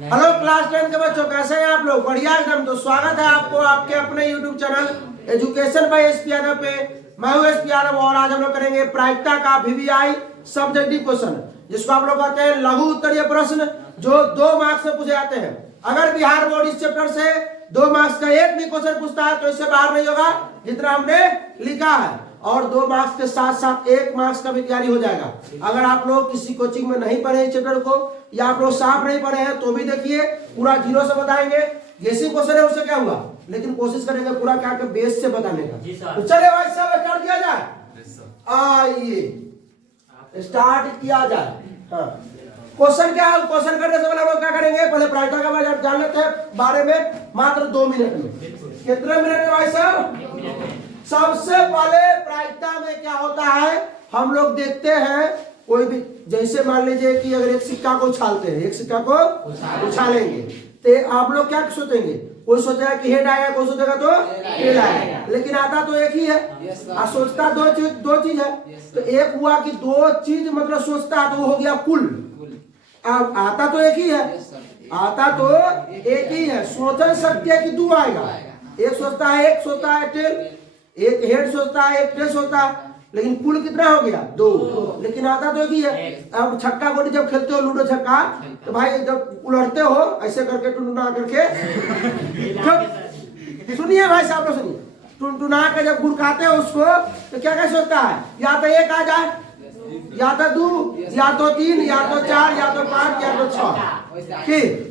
Hello class 10 के बच्चों, कैसे हैं आप लोग? बढ़िया एकदम। तो स्वागत है आपको आपके अपने YouTube channel education by SP Yadav पे। मैं हूं एसपी यादव और आज हम लोग करेंगे प्रायिकता का वीवीआई सब्जेक्टिव क्वेश्चन, जिसको आप लोग कहते हैं लघु उत्तरीय प्रश्न, जो 2 मार्क्स में पूछे जाते हैं। अगर बिहार बोर्ड इस चैप्टर से 2 मार्क्स का एक भी क्वेश्चन पूछता है तो इससे बाहर नहीं होगा, जितना हमने लिखा है। और 2 मार्क्स के साथ साथ 1 मार्क्स का भी तैयारी हो जाएगा। अगर आप लोग किसी कोचिंग में नहीं पढ़े इस चैप्टर को या आप लोग साफ नहीं पढ़े हैं तो भी देखिए, पूरा जीरो से बताएंगे। जैसे क्वेश्चन है उससे क्या हुआ, लेकिन कोशिश करेंगे पूरा क्या के बेस से बताने का। तो चले भाई साहब स्टार्ट किया जाए। आइए स्टार्ट किया जाए। हाँ, क्वेश्चन क्या है? क्वेश्चन करने से पहले हम लोग क्या करेंगे, पहले प्रायिकता का बारे में जान लेते हैं बारे में मात्र 2 मिनट में। कितने मिनट में भाई साहब? सबसे पहले प्रायिकता में क्या होता है, हम लोग देखते हैं कोई भी, जैसे मान लीजिए कि अगर एक सिक्का को उछालते हैं, एक सिक्का को उछालेंगे तो आप लोग क्या सोचेंगे? कोई सोचेगा कि हेड आएगा, कोई सोचेगा तो टेल आएगा, लेकिन आता तो एक ही है और सोचता दो चीज है। तो एक हुआ कि 2 चीज मतलब सोचता है तो वो हो गया कुल। अब आता तो एक ही है, आता तो एक ही है। सोच सकते हैं कि 2 आएगा। एक सोचता है टेल, एक हेड सोचता है, एक टेल सोचता है, लेकिन कुल कितना हो गया? 2। लेकिन आता तो एक ही है। अब छक्का गोटी जब खेलते हो, लूडो छक्का, तो भाई जब उलटते हो ऐसे करके टुनटुना करके सुनिए भाई साहब लोग सुनिए, टुनटुना के जब गुड़काते हो उसको तो क्या क्या सोचता है? या तो 1 आ जाए, या तो 2, या तो 3, या तो 4, या तो 5, या तो 6। ठीक,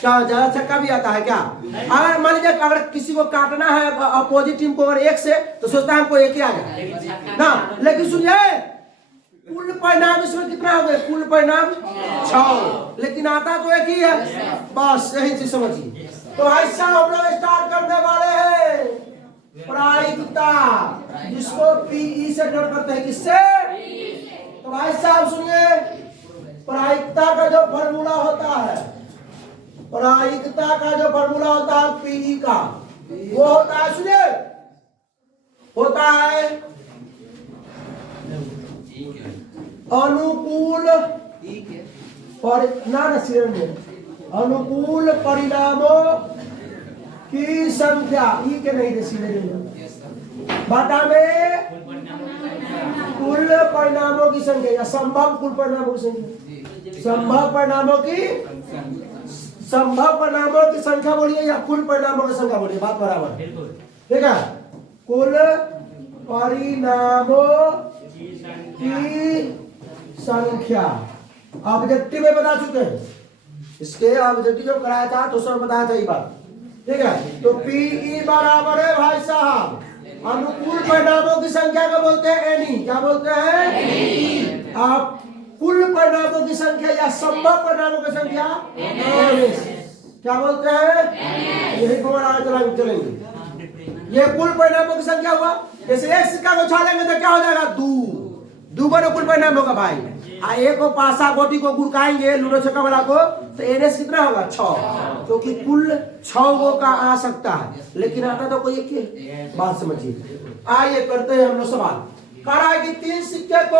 क्या ज्यादा छक्का भी आता है क्या? अगर मान लीजिए अगर किसी को काटना है अपोजिट टीम को अगर 1 से, तो सोचता है हमको 1 ही आ जाए ना। लेकिन सुनिए, कुल परिणाम इसमें कितना हो गया? कुल परिणाम 6, लेकिन आता तो एक ही है। बस यही चीज समझिए। तो ऐसा हम लोग स्टार्ट करने वाले हैं प्रायिकता, जिसको पीई से डर करते हैं। किससे? तो भाई साहब सुनिए, प्रायिकता का जो फॉर्मूला होता है, प्रायिकता का जो फॉर्मूला होता है पीई का, वो होता है, सुनिए, होता है अनुकूल अनुकूल परिणामों की संख्या ई के नहीं बटा में कुल परिणामों की संख्या या संभव कुल परिणामों की संख्या। संभव परिणामों की संख्या बोलिए या कुल परिणामों की संख्या बोलिए, बात बराबर। ठीक है, कुल परिणामों की संख्या ऑब्जेक्टिव में बता चुके हैं। इसके ऑब्जेक्टिव जब कराया था तो सब बताया था ये बात। ठीक है, तो पीई बराबर है भाई साहब अनुकूल परिणामों की संख्या को बोलते हैं एनी। क्या बोलते हैं? आप कुल परिणामों की संख्या या संभव परिणामों की संख्या क्या बोलते हैं? यही फॉर्मूला चलेंगे। ये कुल परिणामों की संख्या हुआ। जैसे एक सिक्का को उछालेंगे तो क्या हो जाएगा? 2 का कुल परिणाम होगा भाई। एक को पासा गोटी को गुड़काएंगे लूडो छक्का वाला को, तो एनएस कितना होगा? 6, क्योंकि कुल 6 का आ सकता है, लेकिन आता तो कोई एक ही। बात समझिए। आइए करते हैं हम लोग सवाल। कहा है कि 3 सिक्के को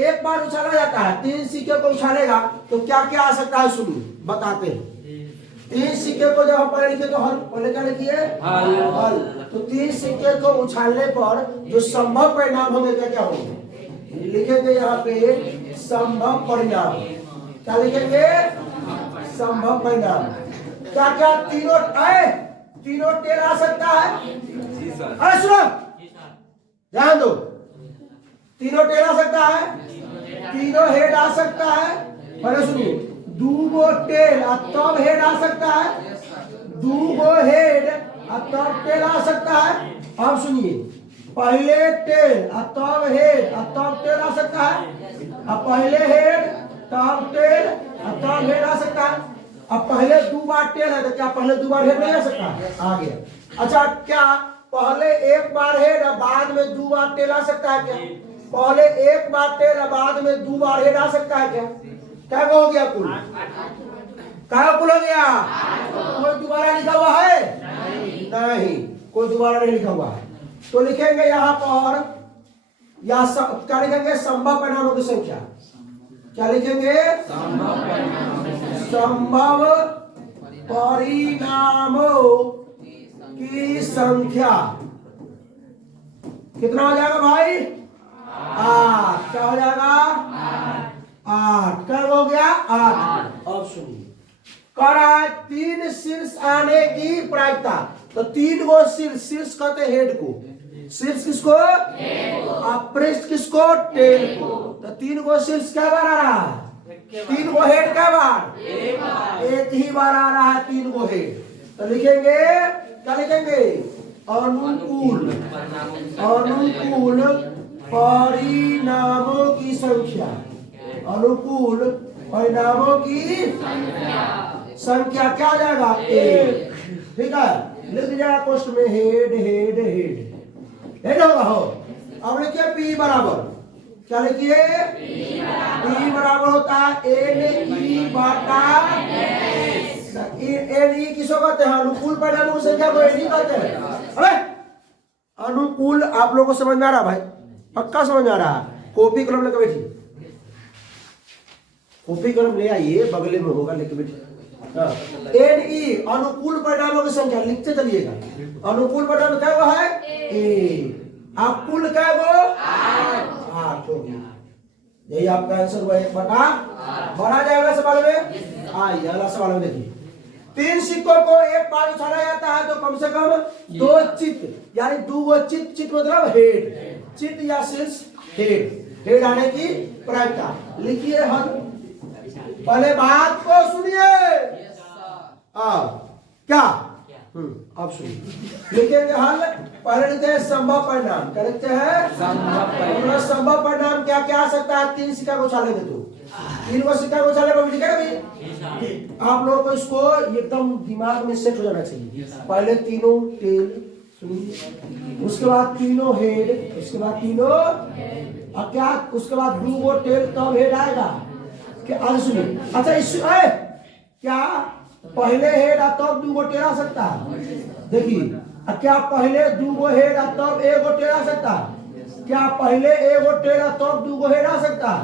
एक बार उछाला जाता है, 3 सिक्के को उछालेगा तो क्या क्या आ सकता है? सुनिए बताते हैं। 3 सिक्के को जब हम पहले लिखे तो हल, पहले क्या लिखिए? हल। तो 3 सिक्के को उछालने पर जो संभव परिणाम होंगे क्या क्या होंगे? लिखेंगे यहाँ पे संभव परिणाम। क्या लिखेंगे? संभव परिणाम। क्या क्या? तीनों टेल आ सकता है। अरे सुनो, ध्यान दो, तीनों टेल आ सकता है, तीनों हेड आ सकता है। पहले सुनिए, 2 टेल तब हेड आ सकता है, 2 हेड तब टेल आ सकता है। अब सुनिए, पहले टेल तब हेड तब टेल आ सकता है। अब पहले हेड तब टेल तब हेड आ सकता है। अब पहले 2 बार टेल है तो क्या पहले 2 बार हेड नहीं आ सकता? आ गया। अच्छा, क्या पहले 1 बार हेड और बाद में 2 बार टेल आ सकता है क्या? पहले 1 बार टेल और बाद में 2 बार हेड आ सकता है क्या? क्या हो गया कुल? क्या कुल हो गया? कोई दोबारा लिखा हुआ है? नहीं, कोई दोबारा नहीं लिखा हुआ है। तो लिखेंगे यहाँ पर या क्या लिखेंगे? संभव परिणामों की संख्या। क्या लिखेंगे? संभव परिणामों की संख्या। कितना हो जाएगा भाई? 8। क्या हो जाएगा? 8। क्या हो गया? 8। अब सुनिए, कह रहा है 3 शीर्ष आने की प्रायिकता। तो 3 गो शीर्ष कहते हैं हेड को। शीर्ष किसको? और पृष्ठ किसको? टेल को। तो 3 गो शीर्ष क्या बार आ रहा है? 3 गो हेड क्या बार? एक ही बार आ रहा है 3 गो हेड। तो लिखेंगे, क्या लिखेंगे? अनुकूल परिणामों की संख्या। अनुकूल परिणामों की संख्या क्या हो जाएगा? 1। ठीक है, लिख दीजिएगा क्वेश्चन में हेड हेड हेड हेड होगा हो। अब लिखिए P बराबर, क्या लिखिए? P बराबर होता है NE बटा NE किसको कहते हैं? अनुकूल परिणामों की संख्या को NE कहते हैं। अरे अनुकूल आप लोगों को समझ में आ रहा भाई? पक्का समझ में आ रहा है? कॉपी कलम लेकर बैठिए, कॉपी कलम ले आइए, बगले में होगा, लेकर बैठिए। NE अनुकूल परिणामों की संख्या लिखते चलिएगा। अनुकूल परिणाम क्या हुआ है? A। आप कुल क्या वो? 8 हो गया। यही आपका आंसर हुआ 1 बटा। बढ़ा जाएगा सवाल में। आइए अगला सवाल में देखिए, 3 सिक्कों को एक बार उछाला जाता है तो कम से कम 2 चित्त, यानी 2 गो चित्त, चित्त मतलब हेड, चित्त या शीर्ष हेड आने की प्रायिकता। लिखिए हल। पहले बात को सुनिए। क्या? अब सुनिए, लिखेंगे हल। पहले लिखते हैं संभव परिणाम। क्या लिखते हैं? संभव परिणाम क्या क्या आ सकता है? 3 सिक्का को उछालेंगे तो 3 को सिक्का को उछाले पर लिखेगा भी। आप लोगों को इसको एकदम दिमाग में सेट हो जाना चाहिए। पहले तीनों टेल सुनिए, उसके बाद तीनों हेड, उसके बाद तीनों और क्या, उसके बाद 2 गो टेल तब हेड आएगा। क्या आज सुनिए, अच्छा इस क्या पहले हेड और तब 2 गो टेल आ सकता है? देखिए, क्या पहले 2 गो हेड और तब 1 गो टेल आ सकता है? क्या पहले 1 गो टेल और तब 2 गो हेड आ सकता है?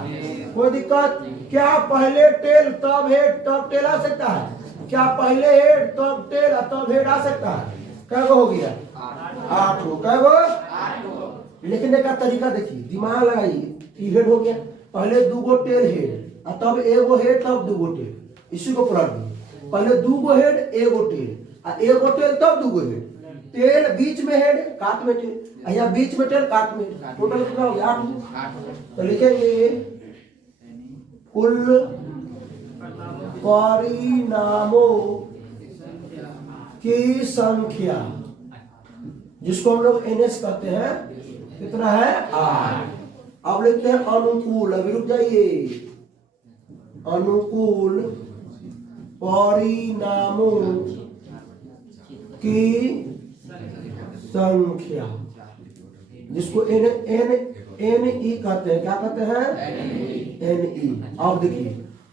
कोई दिक्कत? क्या पहले टेल तब हेड तब टेल आ सकता है? क्या पहले हेड तब टेल और तब हेड आ सकता है? क्या हो गया? 8 हो। क्या हो? लिखने का तरीका देखिए, दिमाग लगाइए। हेड हो गया, पहले 2 गो टेल हेड और तब 1 गो हेड तब 2 गो टेल। इसी को पलट दिए, पहले 2 गो हेड 1 गो टेल और 1 गो टेल तब 2 गो हेड। टेल बीच में हेड, काट में टेल, या बीच में टेल, काट में। टोटल कितना हो गया? 8। तो लिखेंगे कुल परिणामों की संख्या, जिसको हम लोग NS कहते हैं, कितना है? 8। अब लिखते हैं अनुकूल। अभी रुक जाइए। अनुकूल परिणामों की संख्या, जिसको NE कहते हैं। क्या कहते हैं? NE। अब देखिए,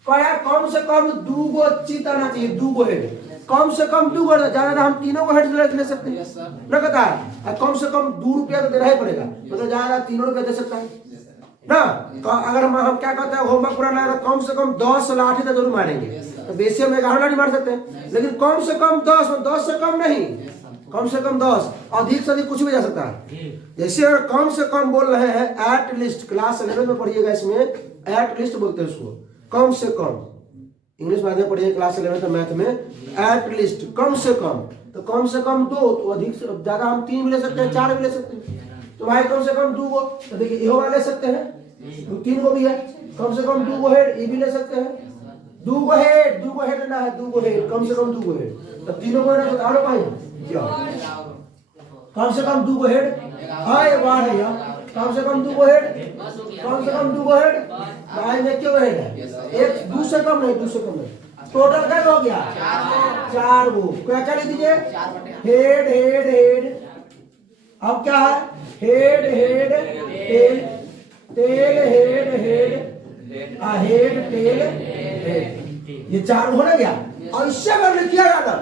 कम से कम 2 गो चित्त आना चाहिए, 2 गो हेड। कम से कम 2 गो, ज्यादा हम 3 गो हेड ले सकते हैं ना, कहता है। कम से कम 2 रुपया तो देना ही पड़ेगा, मतलब ज्यादा 3 रुपया दे सकता है ना। अगर हम क्या कहते हैं, होमवर्क पूरा ना, कम से कम 10 लाठी तो जरूर मारेंगे। तो बेसिक में 11 लाठी मार सकते हैं, लेकिन कम से कम 10 से कम नहीं, कम से कम 10, अधिक से अधिक कुछ भी जा सकता है। जैसे अगर कम से कम बोल रहे हैं, एट लिस्ट, क्लास 11 में पढ़िएगा, इसमें एट लिस्ट बोलते हैं उसको, कम से कम। इंग्लिश माध्यम पढ़िए क्लास 11 मैथ में, एट लिस्ट कम से कम। तो कम से कम 2, तो अधिक से ज्यादा हम 3 भी ले सकते हैं, 4 भी ले सकते हैं। तो भाई कम से कम 2 गो, तो देखिए ये वाला ले सकते हैं, तो 3 गो भी है। कम से कम 2 गो हेड, ये भी ले सकते हैं। 2 गो हेड ना है, 2 गो हेड, कम से कम 2 गो हेड। तो तीनों को ना बताओ भाई, कम से कम 2 गो हेड। हाय वाह है यार, कम से कम 2 गो हेड, कम से कम 2 गो हेड। भाई में क्यों हेड है? 1, 2 से कम नहीं, 2 से कम नहीं। टोटल क्या हो गया? 4 गो। क्या क्या लिख दीजिए? Head head head. अब क्या है? Head head tail, tail head head, head tail head. ये 4 हो ना गया। और इससे अगर लिखिएगा ना,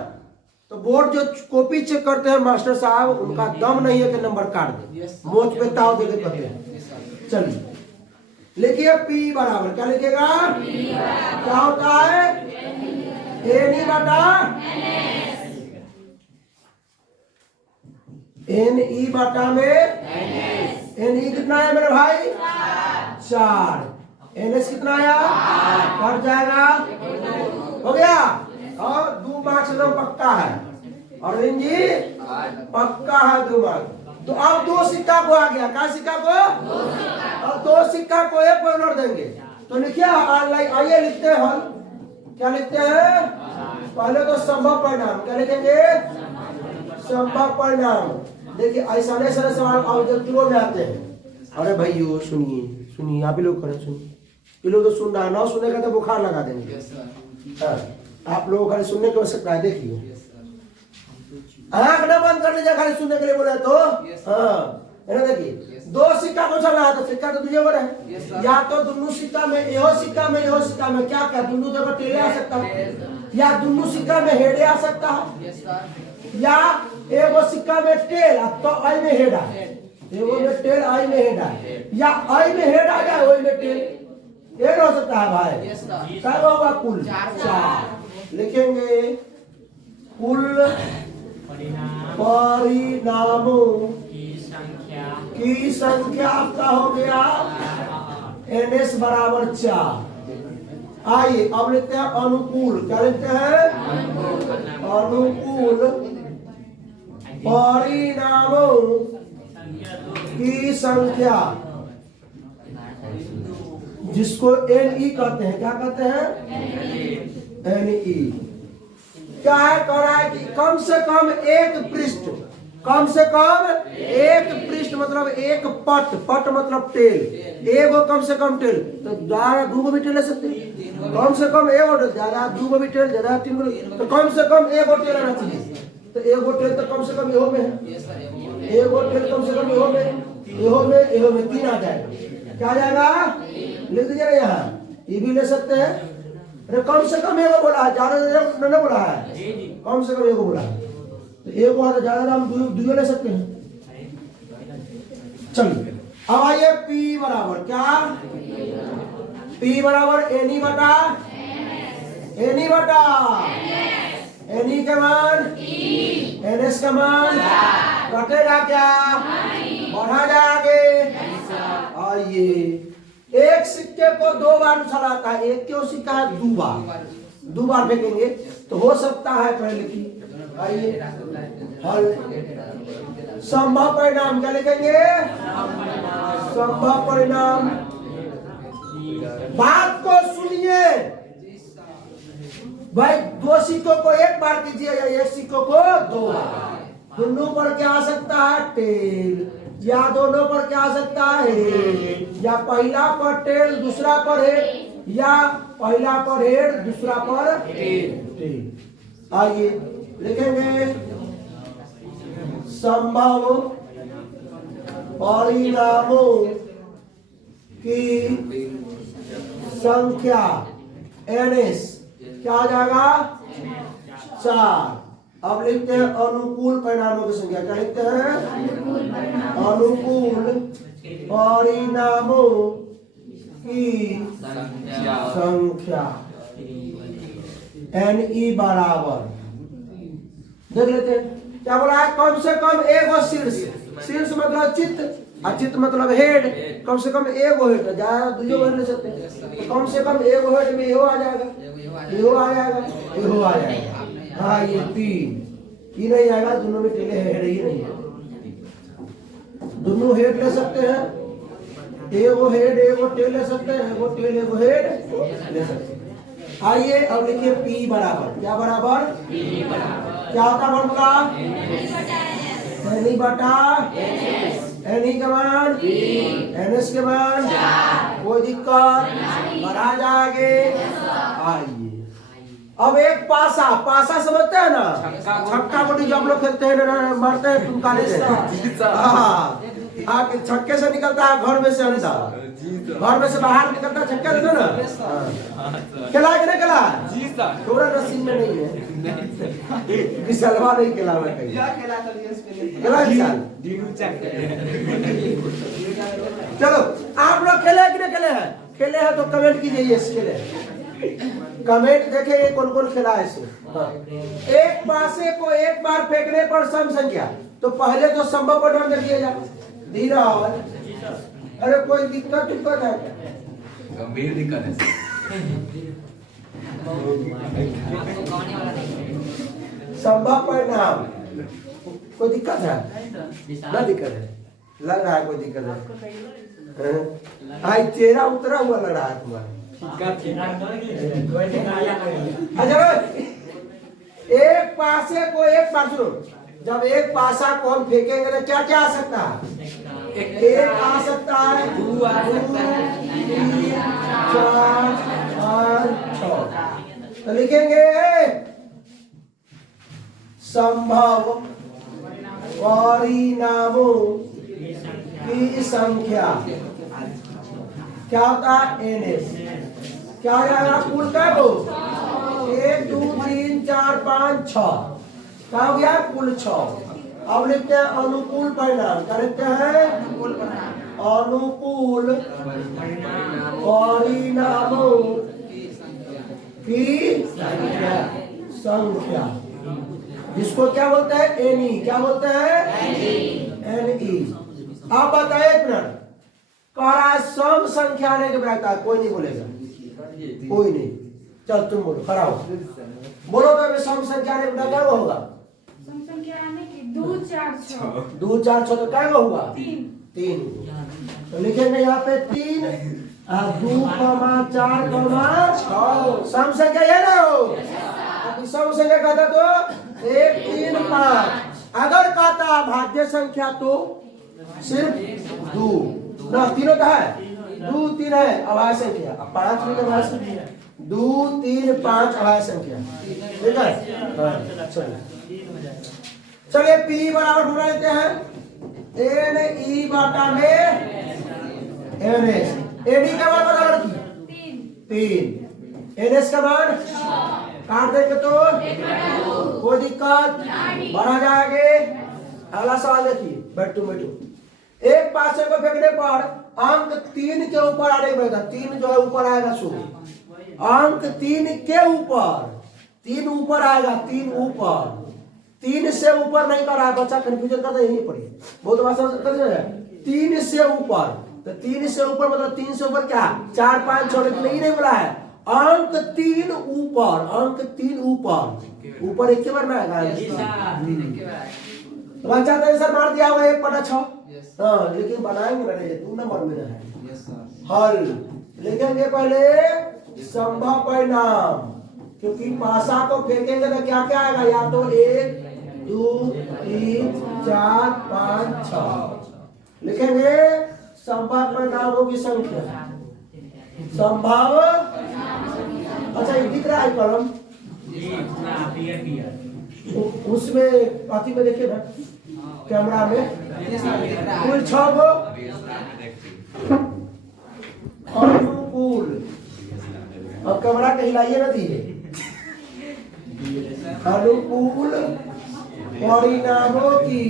तो बोर्ड जो कॉपी चेक करते हैं मास्टर साहब, उनका दम नहीं है कि नंबर काट दे, मोच पे ताव दे के कहते हैं। चलिए लिखिए P बराबर, क्या लिखिएगा? क्या होता है? एन ई बटा एन ई बटा में एन ई कितना है मेरे भाई 4 एन एस कितना आया कट जाएगा हो गया। और 2 मार्क्स एकदम पक्का है और जी पक्का है 2 मार्क्स। तो अब 2 सिक्का को आ गया क्या सिक्का को और 2 सिक्का को 1 पॉइंट देंगे। तो लिखिए आइए लिखते हैं हल क्या लिखते हैं पहले तो संभव परिणाम क्या लिखेंगे संभव परिणाम। देखिए ऐसा सारे सवाल ऑब्जेक्टिव में आते हैं। अरे भाइयों सुनिए आप ही लोग करें सुनिए ये लोग तो सुन रहा है ना सुनेगा तो बुखार लगा देंगे। आप लोगों का सुनने की आवश्यकता है। देखिए आँख न बंद कर लीजिए खाली सुनने के लिए बोले तो हाँ देखिए 2 सिक्का को चल रहा है तो सिक्का तो दूसरे बड़ा है या तो दोनों सिक्का में यहो सिक्का में क्या क्या दोनों जगह टेले आ सकता है या दोनों सिक्का में हेडे आ सकता है या एगो सिक्का में टेल तो आई में हेड है एगो में टेल आई में हेड है या आई में हेड आ जाए वही में टेल एक हो सकता है भाई क्या होगा कुल 4 लिखेंगे कुल परिणामों की संख्या आपका हो गया NS बराबर 4। आइए अब लिखते हैं अनुकूल क्या लिखते हैं अनुकूल परिणामों की संख्या जिसको NE कहते हैं क्या कहते हैं NE क्या है कह रहा है कि कम से कम एक पृष्ठ मतलब एक पट मतलब टेल एगो कम से कम टेल तो ज्यादा 2 भी टेल ले सकते हैं कम से कम एगो टेल ज्यादा 2 भी टेल ज्यादा 3 तो कम से कम एगो टेल रहना चाहिए। तो एगो टेल तो कम से कम एगो में है एगो टेल कम से कम एगो में 3 आ जाएगा क्या आ जाएगा लिख दीजिए यहाँ ये भी ले सकते हैं। अरे कम से कम एगो बोला है ज्यादा नहीं बोला है कम से कम एगो बोला है तो एगो है तो ज्यादा हम 2 ले सकते हैं। चलिए अब आइए P बराबर क्या P बराबर NE बटा NE का मान NS का मान घटेगा क्या बढ़ा जाएंगे। आइए एक सिक्के को 2 बार उछालाता है एक क्यों सिक्का है 2 बार फेंकेंगे तो हो सकता है पहले की। आइए हल संभव परिणाम क्या लिखेंगे संभव परिणाम। बात को सुनिए भाई 2 सिक्कों को 1 बार कीजिए या 1 सिक्कों को 2 बार दोनों पर क्या आ सकता है टेल या दोनों पर क्या आ सकता है हेड या पहला पर टेल दूसरा पर हेड या पहला पर हेड दूसरा पर टेल। आइए लिखेंगे संभव परिणामों की संख्या NS क्या आ जाएगा 4। अब लिखते हैं अनुकूल परिणामों की संख्या क्या लिखते हैं अनुकूल परिणामों की संख्या NE बराबर देख लेते हैं क्या बोला है कम से कम एगो शीर्ष मतलब चित्त मतलब हेड कम से कम एगो हेड ज्यादा 2 हेड ले सकते हैं कम से कम एगो हेड में एगो आ जाएगा एगो आ जाएगा हाँ ये 3 ये नहीं आएगा दोनों में टेले हेड ही नहीं है दोनों हेड ले सकते हैं एगो हेड एगो टेल ले सकते हैं एगो टेल एगो हेड ले सकते हैं। आइए अब लिखिए P बराबर क्या बराबर क्या होता है फॉर्मूला NE बटा NE के मान NS के मान कोई दिक्कत बढ़ा जाएंगे। आइए अब एक पासा समझते हैं ना छक्का बोटी जो हम लोग खेलते हैं मारते हैं टुमका लेते हाँ छक्के से निकलता है घर में से अंदर घर में से बाहर निकलता है छक्का देते ना खेला कि नहीं खेला जी सर थोड़ा नसीब में नहीं है विशालवा नहीं खेला हुआ कहीं खेला चलो आप लोग खेले कि नहीं खेले हैं तो कमेंट कीजिए यस खेले कमेंट देखेंगे कौन कौन खेला है इसे। हाँ। एक पासे को एक बार फेंकने पर सम संख्या, तो पहले तो संभव पर ध्यान रखिएगा। धीरज, अरे कोई दिक्कत है? गंभीर दिक्कत है। संभव परिणाम, कोई दिक्कत है? ना दिक्कत है, लग रहा है कोई दिक्कत है। आज चेहरा उतरा हुआ लग रहा है तुम्हारा। अच्छा, एक पासे को एक बार सुनो, जब एक पासा को हम फेंकेंगे तो क्या क्या आ सकता है? एक आ सकता है, 2 आ सकता है, 3 4 5 6। तो लिखेंगे संभव परिणामों की संख्या क्या होता है? NS। क्या हो जाएगा? कुल का वो 1 2 3 4 5 6 क्या हो गया? कुल 6। अब लिखते हैं अनुकूल परिणाम। क्या लिखते हैं? अनुकूल परिणामों की संख्या, जिसको क्या बोलते हैं? NE। क्या बोलते हैं? NE। आप बताइए एक मिनट, कह रहा है सम संख्या आने के बजाय, कोई नहीं बोलेगा, कोई नहीं। चल तुम बोलो, खड़ा हो, बोलो तो सम संख्या आने के बजाय क्या होगा? सम संख्या आने की 2 4 6 2 4 6 तो क्या होगा? 3। तो लिखेंगे यहाँ पे 3 2 4 6 सम संख्या ये ना हो। अभी सम संख्या कहता तो 1 3 5। अगर कहता भाज्य संख्या तो सिर्फ 2 ना, तीनों का है, 2 3 है अभाज्य संख्या, 5 भी अभाज्य संख्या, 2 3 5 अभाज्य संख्या। ठीक है, चलिए P बराबर ढूंढ लेते हैं NE बटा में NS। NE का मान बराबर 3, NS का मान काट देंगे तो कोई दिक्कत बढ़ा जाएंगे। अगला सवाल देखिए, बैठो। एक पासे को फेंकने पर अंक 3 के ऊपर आने पड़ेगा। 3 जो है ऊपर आएगा, सो अंक 3 के ऊपर, 3 ऊपर आएगा, 3 ऊपर, 3 से ऊपर नहीं कर रहा है बच्चा, कंफ्यूजन करते यही पढ़िए, बहुत बात समझ। 3 से ऊपर, तो 3 से ऊपर मतलब 3 से ऊपर क्या? 4 5 6, लेकिन नहीं बोला है। अंक 3 ऊपर, अंक 3 ऊपर एक के बार ना आएगा। तो बच्चा तो सर मार दिया हुआ 1 बटा 6। हाँ, लेकिन बनाएंगे ना, 2 नंबर में है हल। लिखेंगे पहले संभव परिणाम, क्योंकि पासा को फेंकेंगे तो क्या क्या आएगा? या तो 1 2 3 4 5 6। लिखेंगे संभव परिणामों की संख्या, संभव। अच्छा, ये दिख रहा है कलम उसमें पाती में, देखिए ना कैमरा में, कुल 6 गो अनुकूल। और कैमरा के हिलाइए ना दिए, अनुकूल परिणामों की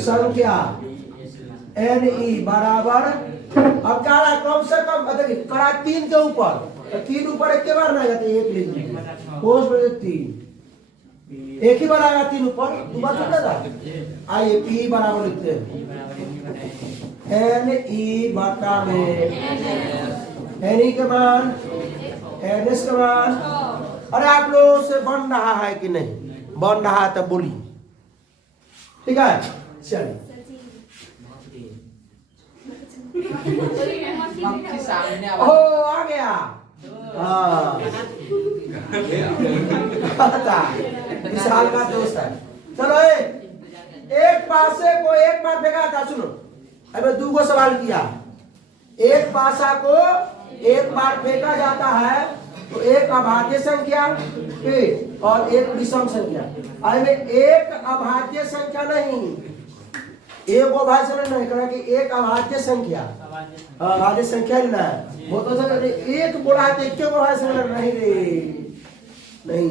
संख्या NE बराबर, अब क्या रहा? कम से कम देखिए, कड़ा 3 के ऊपर, 3 ऊपर एक के बार ना जाते, 1 लीजिए, 3 एक ही बार आएगा, 3 ऊपर 2 बार चलता था। आइए P बराबर लिखते हैं NE बटा में NE के मान NS के मान। अरे आप लोगों से बन रहा है कि नहीं? बन रहा है तो बोलिए। ठीक है, चलिए। ओ आ गया। हाँ, विशाल का दोस्त है। चलो, एक पासे को एक बार फेंका था। सुनो, अबे 2 को सवाल किया। एक पासा को एक बार फेंका जाता है तो एक अभाज्य संख्या और एक विषम संख्या। अरे एक अभाज्य संख्या नहीं, एक अभाज्य संख्या नहीं, कहा कि एक अभाज्य संख्या, अभाज्य संख्या लेना है। वो तो सर एक बोला है तो एक क्यों अभाज्य संख्या नहीं रे? नहीं,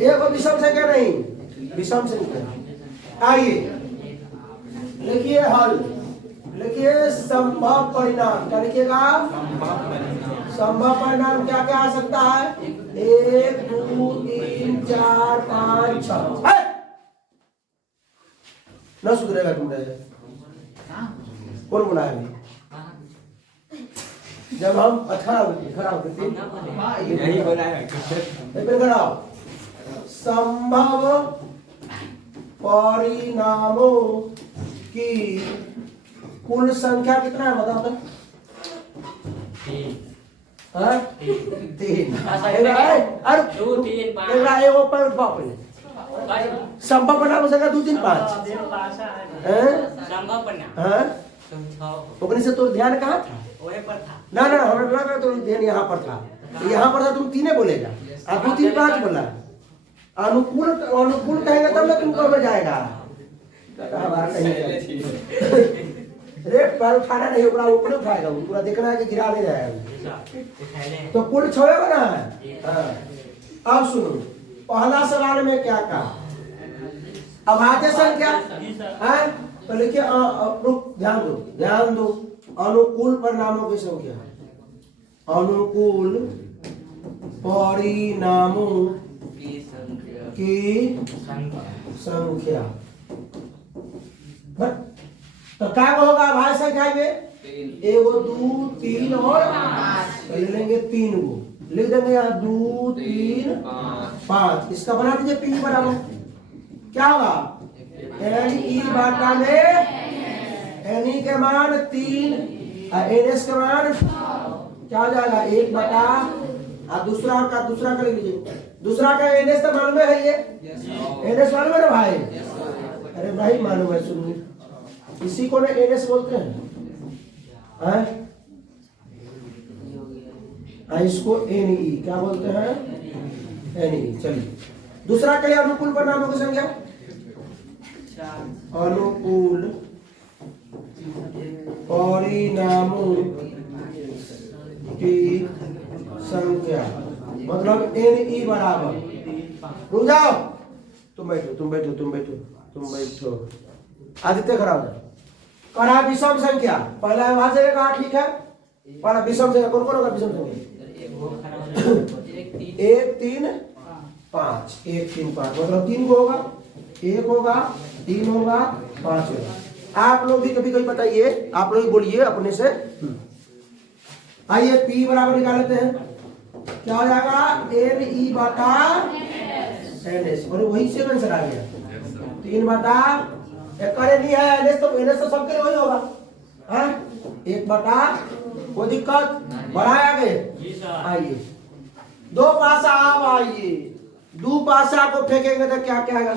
एक विषम संख्या नहीं, विषम संख्या। आइए लिखिए हल, लिखिए संभव परिणाम, क्या लिखिएगा? संभव परिणाम क्या क्या आ सकता है? 1 2 3 4 5 6। न सुधरेगा तुमने, कौन बोला है? जब हम खड़ा होते यही बोला है। खड़ा संभव परिणामों की कुल संख्या कितना है बताओ तो? 3। संभव परिणाम संख्या 2 3 5 ओकरे से तो ध्यान कहाँ था? ना ना हमें लगा तो ध्यान यहाँ पर था, यहाँ पर था तुम 3 बोलेगा, अब 2 3 5 बोला। अनुकूल अनुकूल कहेंगे तब ना तुमको में जाएगा। अरे पैर उठाना नहीं, ऊपर ऊपर उठाएगा, पूरा देखना है कि गिरा नहीं जाएगा। तो कुल 6 बना है। अब सुनो पहला सवाल में क्या कहा? अभाज्य संख्या है तो लिखिए, ध्यान दो अनुकूल परिणामों की संख्या, अनुकूल परिणामों की संख्या। तो क्या होगा अभाज्य संख्या में? 1 2 3 और 5 ले लेंगे, 3 को लिख देंगे यहाँ 2 3 5। इसका बना दीजिए पी बराबर क्या होगा? NE बाटा में NE के मान 3 और NS के मान क्या हो जाएगा? 1 बटा और दूसरा का लिख लीजिए। दूसरा का NS तो मालूम है ये, NS मालूम है ना भाई? अरे भाई मालूम है, सुनिए इसी को ना NS बोलते हैं। इसको NE क्या बोलते हैं? NE। चलिए दूसरा क्या है? अनुकूल परिणामों की संख्या, अनुकूल परिणामों की संख्या मतलब NE बराबर, रुक जाओ, तुम बैठो। आदित्य खड़ा हो जाओ। कहा विषम संख्या, पहला अभाज्य कहा ठीक है, पहला विषम संख्या कौन कौन होगा? विषम संख्या 1 3 5, 1 3 5 मतलब 3 को होगा, 1 होगा, 3 होगा, 5 होगा। आप लोग भी कभी कभी बताइए, आप लोग बोलिए अपने से। आइए P बराबर निकाल लेते हैं, क्या हो जाएगा? NE बटा NS, और वही से आंसर आ गया 3 बटा नहीं है NS तो सबके लिए वही होगा। 1 बटा, कोई दिक्कत? बढ़ाया गए। आइए 2 पासा, आप आइए 2 पासा को फेंकेंगे तो क्या क्या आएगा?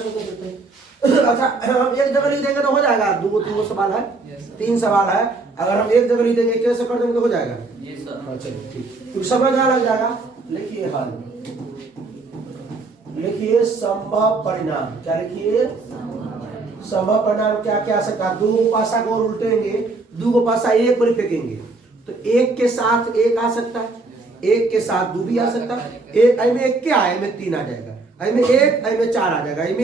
अच्छा हम एक जगह लिख देंगे तो हो जाएगा। 2 सवाल है, 3 सवाल है, अगर हम एक जगह लिख देंगे कैसे कर देंगे तो हो जाएगा। चलिए ठीक, तो समय क्या लग जाएगा? लिखिए हल, लिखिए संभव परिणाम। क्या लिखिए? संभव परिणाम क्या क्या आ सकता है? 2 पासा को उल्टेंगे, 2 को पासा 1 पर फेंकेंगे तो 1 के साथ 1 आ सकता है, 1 के साथ 2 भी आ सकता है। एक क्या है? 3 आ जाएगा, 1 4 आ जाएगा, 1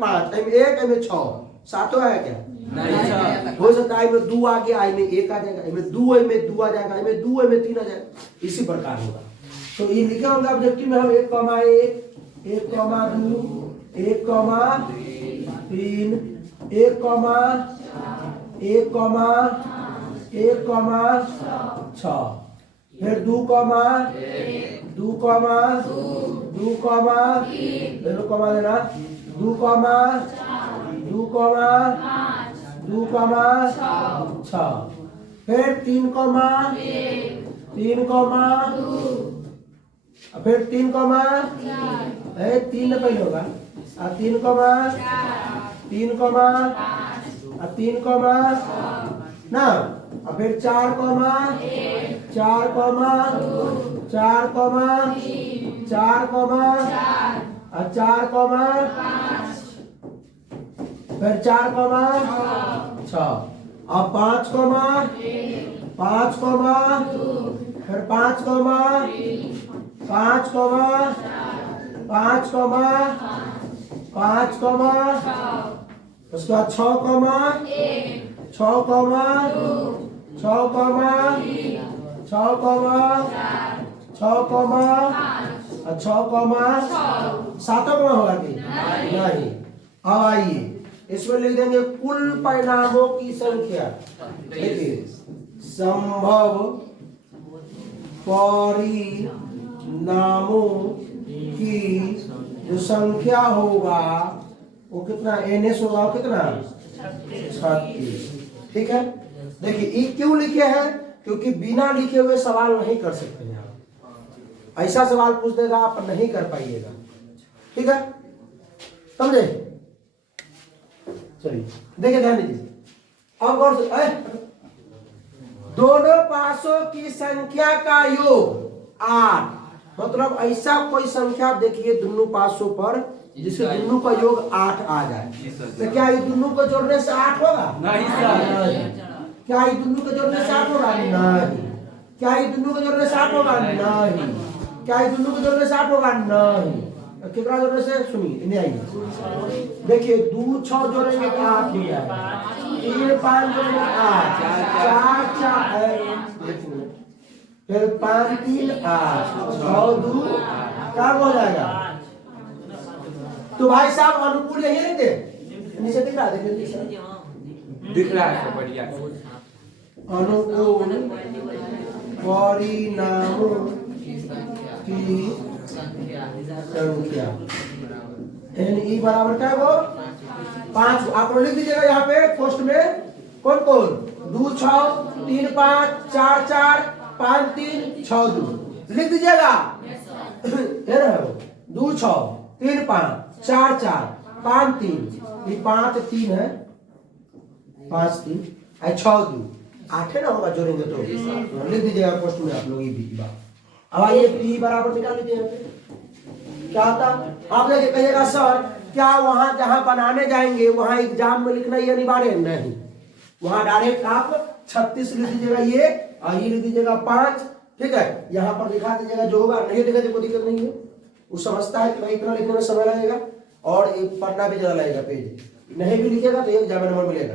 5, 1 6 7 आया क्या? नहीं हो सकता है 2 आ गया, 1 आ जाएगा, 2 आ जाएगा, 2 3 आ जाएगा, इसी प्रकार होगा। तो ये लिखा होगा ऑब्जेक्टिव में हम 1 1 1 2 1 3 1 1 6 फिर 2 2 लेना 2 6 फिर 3 फिर 3 3 पहले होगा 3 ना, और फिर 4 फिर 4 6 और 5 फिर 5 उसके बाद 6 6 comma 6 comma 6 comma 6 comma 6 comma 7 comma होगा कि नहीं। अब आइए इसमें लिख देंगे कुल परिणामों की संख्या। देखिए संभव परिणामों की जो संख्या होगा वो कितना NS होगा, कितना 36। ठीक है। देखिए ये क्यों लिखे हैं, क्योंकि बिना लिखे हुए सवाल नहीं कर सकते हैं आप। ऐसा सवाल पूछ देगा आप नहीं कर पाइएगा। ठीक है, समझे। चलिए देखिए ध्यान दीजिए। अब गौर से दोनों पासों की संख्या का योग 8, मतलब ऐसा कोई संख्या देखिए दोनों पासों पर जिसके दोनों का योग 8 आ जाए, तो क्या ये दोनों को जोड़ने से 8 होगा? नहीं सर। क्या ये दोनों को जोड़ने से 8 होगा? नहीं। क्या ये दोनों को जोड़ने से 8 होगा? नहीं। क्या ये दोनों को जोड़ने से 8 होगा? नहीं। कितना जोड़ने से? सुनिए इन्हें आइए देखिए 2 6 जोड़ेंगे तो 8 हो जाएगा, 3 5 जोड़ेंगे 8, 4 4 फिर 5 3 8, 6 2 क्या हो जाएगा? तो भाई साहब अनुकूल यही नहीं थे, नीचे दिख रहा है, देखिए दिख रहा है तो बढ़िया। अनुकूल परिणामों की संख्या NE बराबर क्या है वो 5। आप लिख दीजिएगा यहाँ पे पोस्ट में कौन कौन 2 6 3 5 4 4 5 3 6 2 लिख दीजिएगा। ये रहे हो 2 6 3 5 4 4 5 3, ये 5 3 है 5 3 6 2 8 है ना होगा, जोड़ेंगे तो लिख दीजिएगा पोस्ट में आप लोग ये बात। अब आइए P बराबर निकाल लीजिए। क्या होता आप लोग कहिएगा सर क्या वहां जहां बनाने जाएंगे वहां एग्जाम में लिखना ये अनिवार्य नहीं, वहां डायरेक्ट आप 36 लिख दीजिएगा ये, और ये लिख दीजिएगा 5। ठीक है, यहाँ पर दिखा दीजिएगा जो होगा, नहीं दिखा कोई दिक्कत नहीं है। वो समझता है कि भाई इतना लिखने में समय लगेगा और पढ़ना भी ज्यादा लगेगा, पेज नहीं भी लिखेगा तो एक ज्यादा नंबर मिलेगा।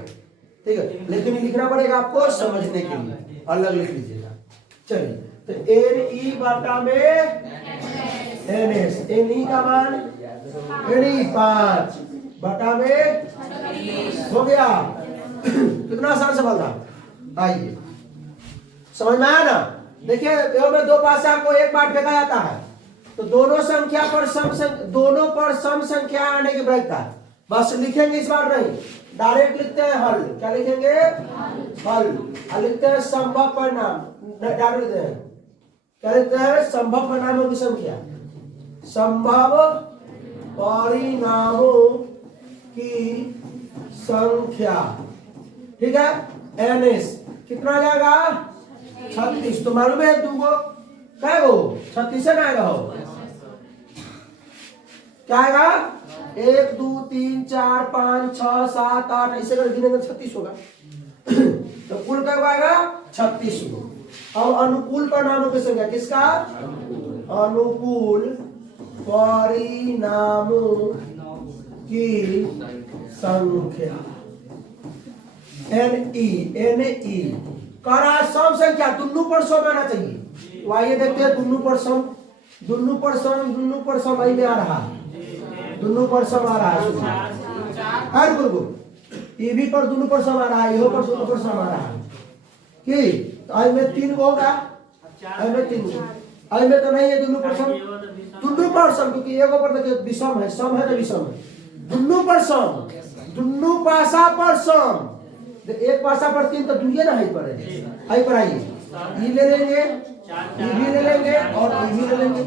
ठीक है, लेकिन लिखना पड़ेगा आपको समझने के लिए, अलग लिख लीजिएगा। चलिए तो NE बटा में NS, NE का मान NE 5 बटा में हो गया। कितना आसान सवाल था, आइए समझ में आया ना। देखिए में 2 पासा को एक बार फेंका जाता है तो दोनों पर सम संख्या आने की प्रक्रिया बस लिखेंगे, इस बार नहीं डायरेक्ट लिखते हैं हल। क्या लिखेंगे? हल। और लिखते हैं संभव परिणाम, डायरेक्ट लिखते हैं क्या लिखते हैं? संभव परिणामों की संख्या, संभव परिणामों की संख्या। ठीक है, NS कितना आ जाएगा? 36। तो मालूम है 2 को क्या हो 36 ना आएगा हो क्या आएगा? 1 2 3 4 5 6 7 8 ऐसे कर गिनेंगे 36 होगा। तो कुल क्या आएगा? 36 हो। अब अनुकूल परिणामों की संख्या किसका? अनुकूल परिणामों की संख्या NE करा सम संख्या दोनों पर सम आना चाहिए। तो आइए देखते हैं दोनों पर सम वही में आ रहा है, दोनों पर सम आ रहा है। हर गुरु ये भी पर दोनों पर सम आ रहा है, ये पर दोनों पर सम आ रहा है कि आई में 3 को होगा, आई में 3 आई में तो नहीं है दोनों पर सम, क्योंकि एक पर देखिए विषम है, सम है तो विषम है। दोनों पर सम, दोनों पासा पर सम, एक पासा पर 3 तो दुनिया ना है पर है। आई पर आइए ये ले लेंगे, ये भी ले लेंगे और ये भी ले लेंगे।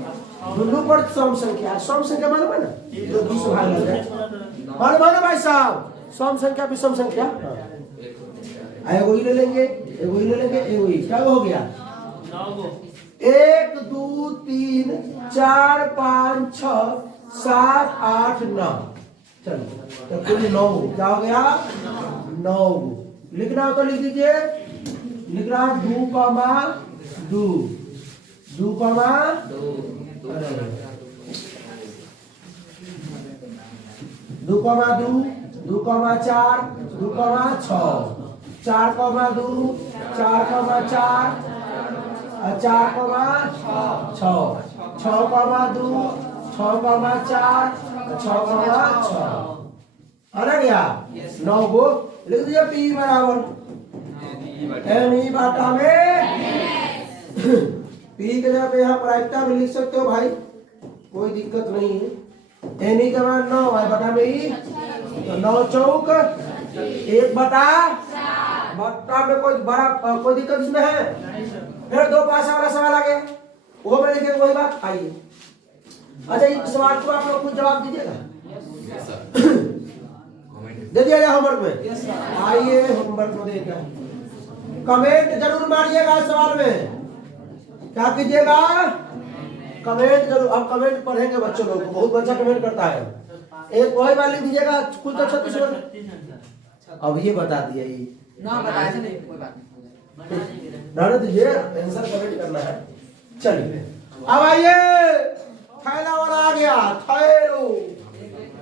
दोनों पर सम संख्या मालूम है ना, जो 20 भाग लग जाए मालूम है ना भाई साहब। सम संख्या विषम संख्या, एगो ही ले लेंगे, एगो ही ले लेंगे, एगो ही क्या हो गया? 1 2 3 4 5 6 7 8 9। चलो तो कुल 9 क्या हो गया? 9 लिखना हो तो लिख दीजिए, लिखना 2 कमा 2 2 कमा 2 कमा 2 2 कमा 4 2 कमा 6 4,2 4,4 4,6 6,2 6,4 6,6 आ गया 9 को लिख दीजिए P बराबर एन ई बटा में P के जगह पे यहाँ प्रायिकता में लिख सकते हो भाई, कोई दिक्कत नहीं है। एन ई का मान 9 है बटा में ई, तो 9 चौक 1 बटा में कोई बड़ा कोई दिक्कत इसमें है? फिर 2 पासा वाला सवाल आ गया, वो में लिखेंगे वही बात। आइए अच्छा इस सवाल को आप लोग कुछ जवाब दीजिएगा, दे दिया जाए होमवर्क में। आइए होमवर्क में देखा कमेंट जरूर मारिएगा सवाल में, क्या कीजिएगा कमेंट जरूर। अब कमेंट पढ़ेंगे बच्चों लोग, बहुत बच्चा कमेंट करता है। एक वही बात लिख दीजिएगा कुछ तो 36 अब ये बता दिया ये ना बताया नहीं कोई बात नहीं, रहने दीजिए, आंसर कमेंट करना है। चलिए अब आइए थैला वाला आ गया, थैलो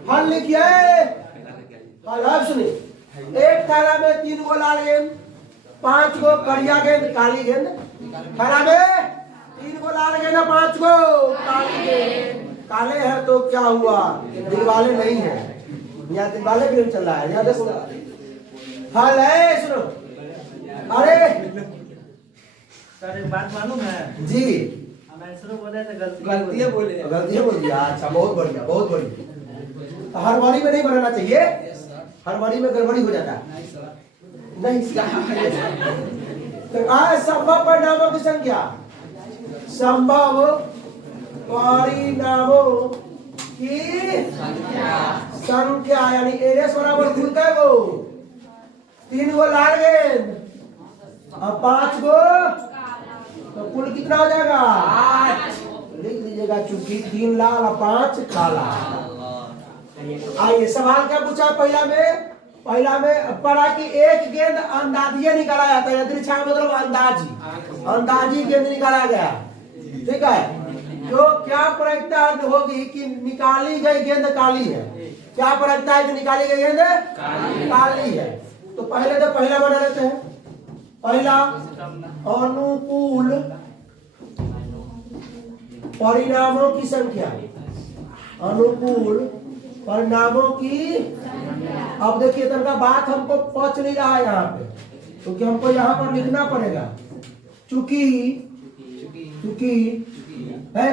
हल लिखिए। अब सुनिए, एक थैला में 3 गो लाल गेंद, 5 गो करिया गेंद काली गेंद। थैला में 3 गो लाल गेंद, 5 गो काली गेंद। काले हैं तो क्या हुआ, दिल वाले नहीं है, यहाँ दिल वाले गेम चल रहा है। यहाँ देखो हल है, सुनो। अरे सर एक बात मालूम है जी, हमें शुरू बोले थे गलतियां बोले गलतियां बोल दिया। अच्छा बहुत बढ़िया बहुत बढ़िया। हर बारी में नहीं बनाना चाहिए, हर बारी में गड़बड़ी हो जाता है। नहीं तो संभव परिणामों की संख्या, संभव परिणामों की संख्या यानी एनएस बराबर कुल कै गो, 3 गो लाल गेंद और 5 गो, तो कुल कितना हो जाएगा 8। लिख लीजिएगा चूंकि 3 लाल और 5 काला। आइए सवाल क्या पूछा पहला में पढ़ा कि एक गेंद अंदाजिए निकाला जाता है, यादृच्छा मतलब अंदाजी गेंद निकाला गया, ठीक है। तो क्या प्रायिकता होगी कि निकाली गई गेंद काली है, क्या प्रायिकता है कि निकाली गई गेंद काली है। तो पहला बना लेते हैं। पहला अनुकूल परिणामों की संख्या, अनुकूल परिणामों की। अब देखिए तनका बात हमको पहुंच नहीं रहा है यहाँ पे, क्योंकि हमको यहाँ पर लिखना पड़ेगा चूंकि है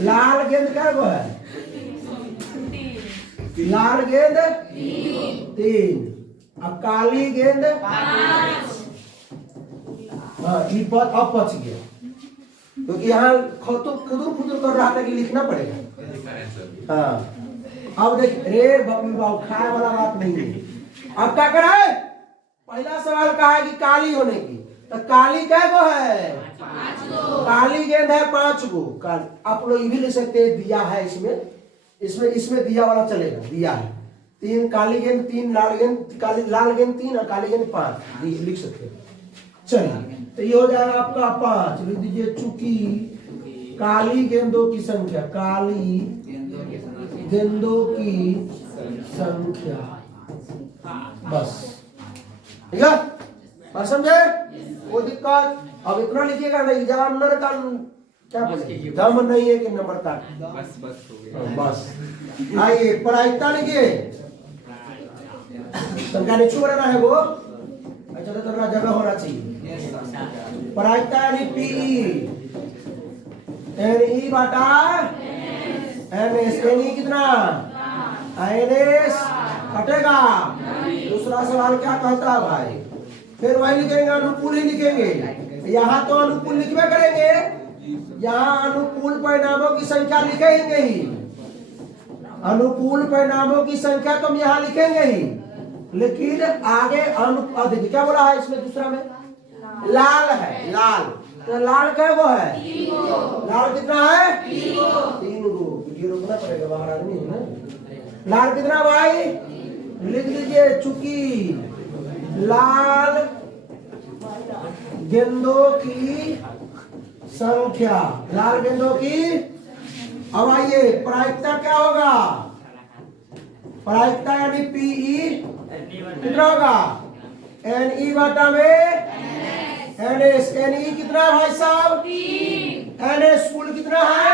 लाल गेंद क्या गो है, लाल गेंद 3 अब काली गेंद 5। अब बच गया, क्योंकि यहाँ खुदुर कर रहा था कि लिखना पड़ेगा। हाँ अब देख रे बाबू खाए वाला बात नहीं है। अब क्या करा है, पहला सवाल कहा है कि काली होने की, तो काली कै गो है, 5 गो। काली गेंद है 5 गो। आप लोग ये भी लिख सकते हैं दिया है इसमें दिया वाला चलेगा, दिया है 3 काली गेंद 3 लाल गेंद, लाल गेंद 3 और काली गेंद 5 लिख सकते हैं। चलिए तो ये हो जाएगा आपका 5। लिख दीजिए चूंकि काली गेंदों की संख्या, काली गेंदों की संख्या, बस ठीक है, बात समझे, वो दिक्कत। अब इतना लिखिएगा ना, एग्जामिनर का क्या दम नहीं है कि नंबर काट, बस हो गया बस। आइए प्रायिकता लिखिए, संख्या नीचे बनाना है वो, अच्छा तो थोड़ा जगह होना चाहिए। प्रायिकता यानी पी एन ई बटा एन एस। एन ई कितना, एन एस कटेगा। दूसरा सवाल क्या कहता है भाई, फिर वही लिखेंगे, अनुकूल ही लिखेंगे। यहाँ तो अनुकूल लिखवे करेंगे, यहाँ अनुकूल परिणामों की संख्या लिखेंगे ही, अनुकूल परिणामों की संख्या तो हम यहाँ लिखेंगे ही, लेकिन आगे देखिए क्या बोला है इसमें, दूसरा में लाल है, लाल तो लाल क्या वो है, लाल कितना है 3 गो। वीडियो रोकना पड़ेगा, बाहर आदमी है ना। लाल कितना भाई, लिख लीजिए चूंकि लाल गेंदों की संख्या, लाल गेंदों की। अब आइए प्रायिकता क्या होगा, प्रायिकता यानी पीई कितना होगा एन ई बटा में एन एस। एन ई कितना है भाई साहब? एन एस कुल कितना है?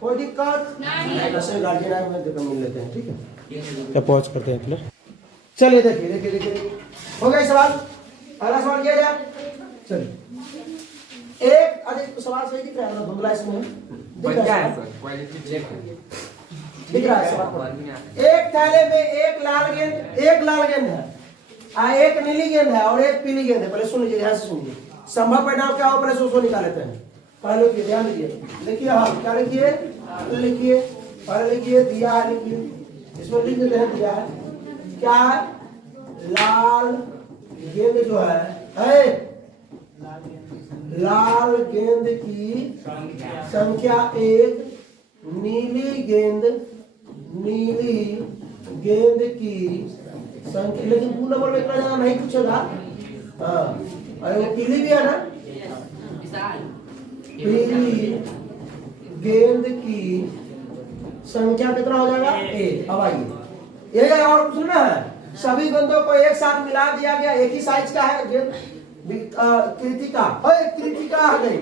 कोई दिक्कत नहीं। ऐसे गार्जियन आए हुए देखो मिल लेते हैं, ठीक है? क्या पहुंच करते हैं क्लियर। चलिए देखिए देखिए देखिए हो गया सवाल। अगला सवाल किया जाए। चलिए एक अधिक सवाल सही दिख रहा है धुंधला इसमें दिख रहा है सर क्वालिटी चेक दिख रहा है सवाल। एक थैले में एक लाल गेंद है, एक नीली गेंद है और एक पीली गेंद है। पहले सुन लीजिए, ध्यान से सुनिए। संभव परिणाम क्या हो पहले सो निकाल लेते हैं। पहले लिखिए, ध्यान दीजिए। लिखिए हाँ क्या लिखिए? लिखिए पहले लिखिए दिया है, लिखिए इसमें लिख देते हैं दिया है क्या है? लाल गेंद जो है लाल गेंद की संख्या 1, नीली गेंद की संख्या, लेकिन पूर्ण नंबर में इतना ज्यादा नहीं पूछेगा। हाँ अरे वो पीली भी है ना, पीली गेंद की संख्या कितना हो जाएगा? 1। अब आइए ये और पूछना है। सभी गेंदों को एक साथ मिला दिया गया, एक ही साइज का है गेंद। कृतिका कृतिका आ गई।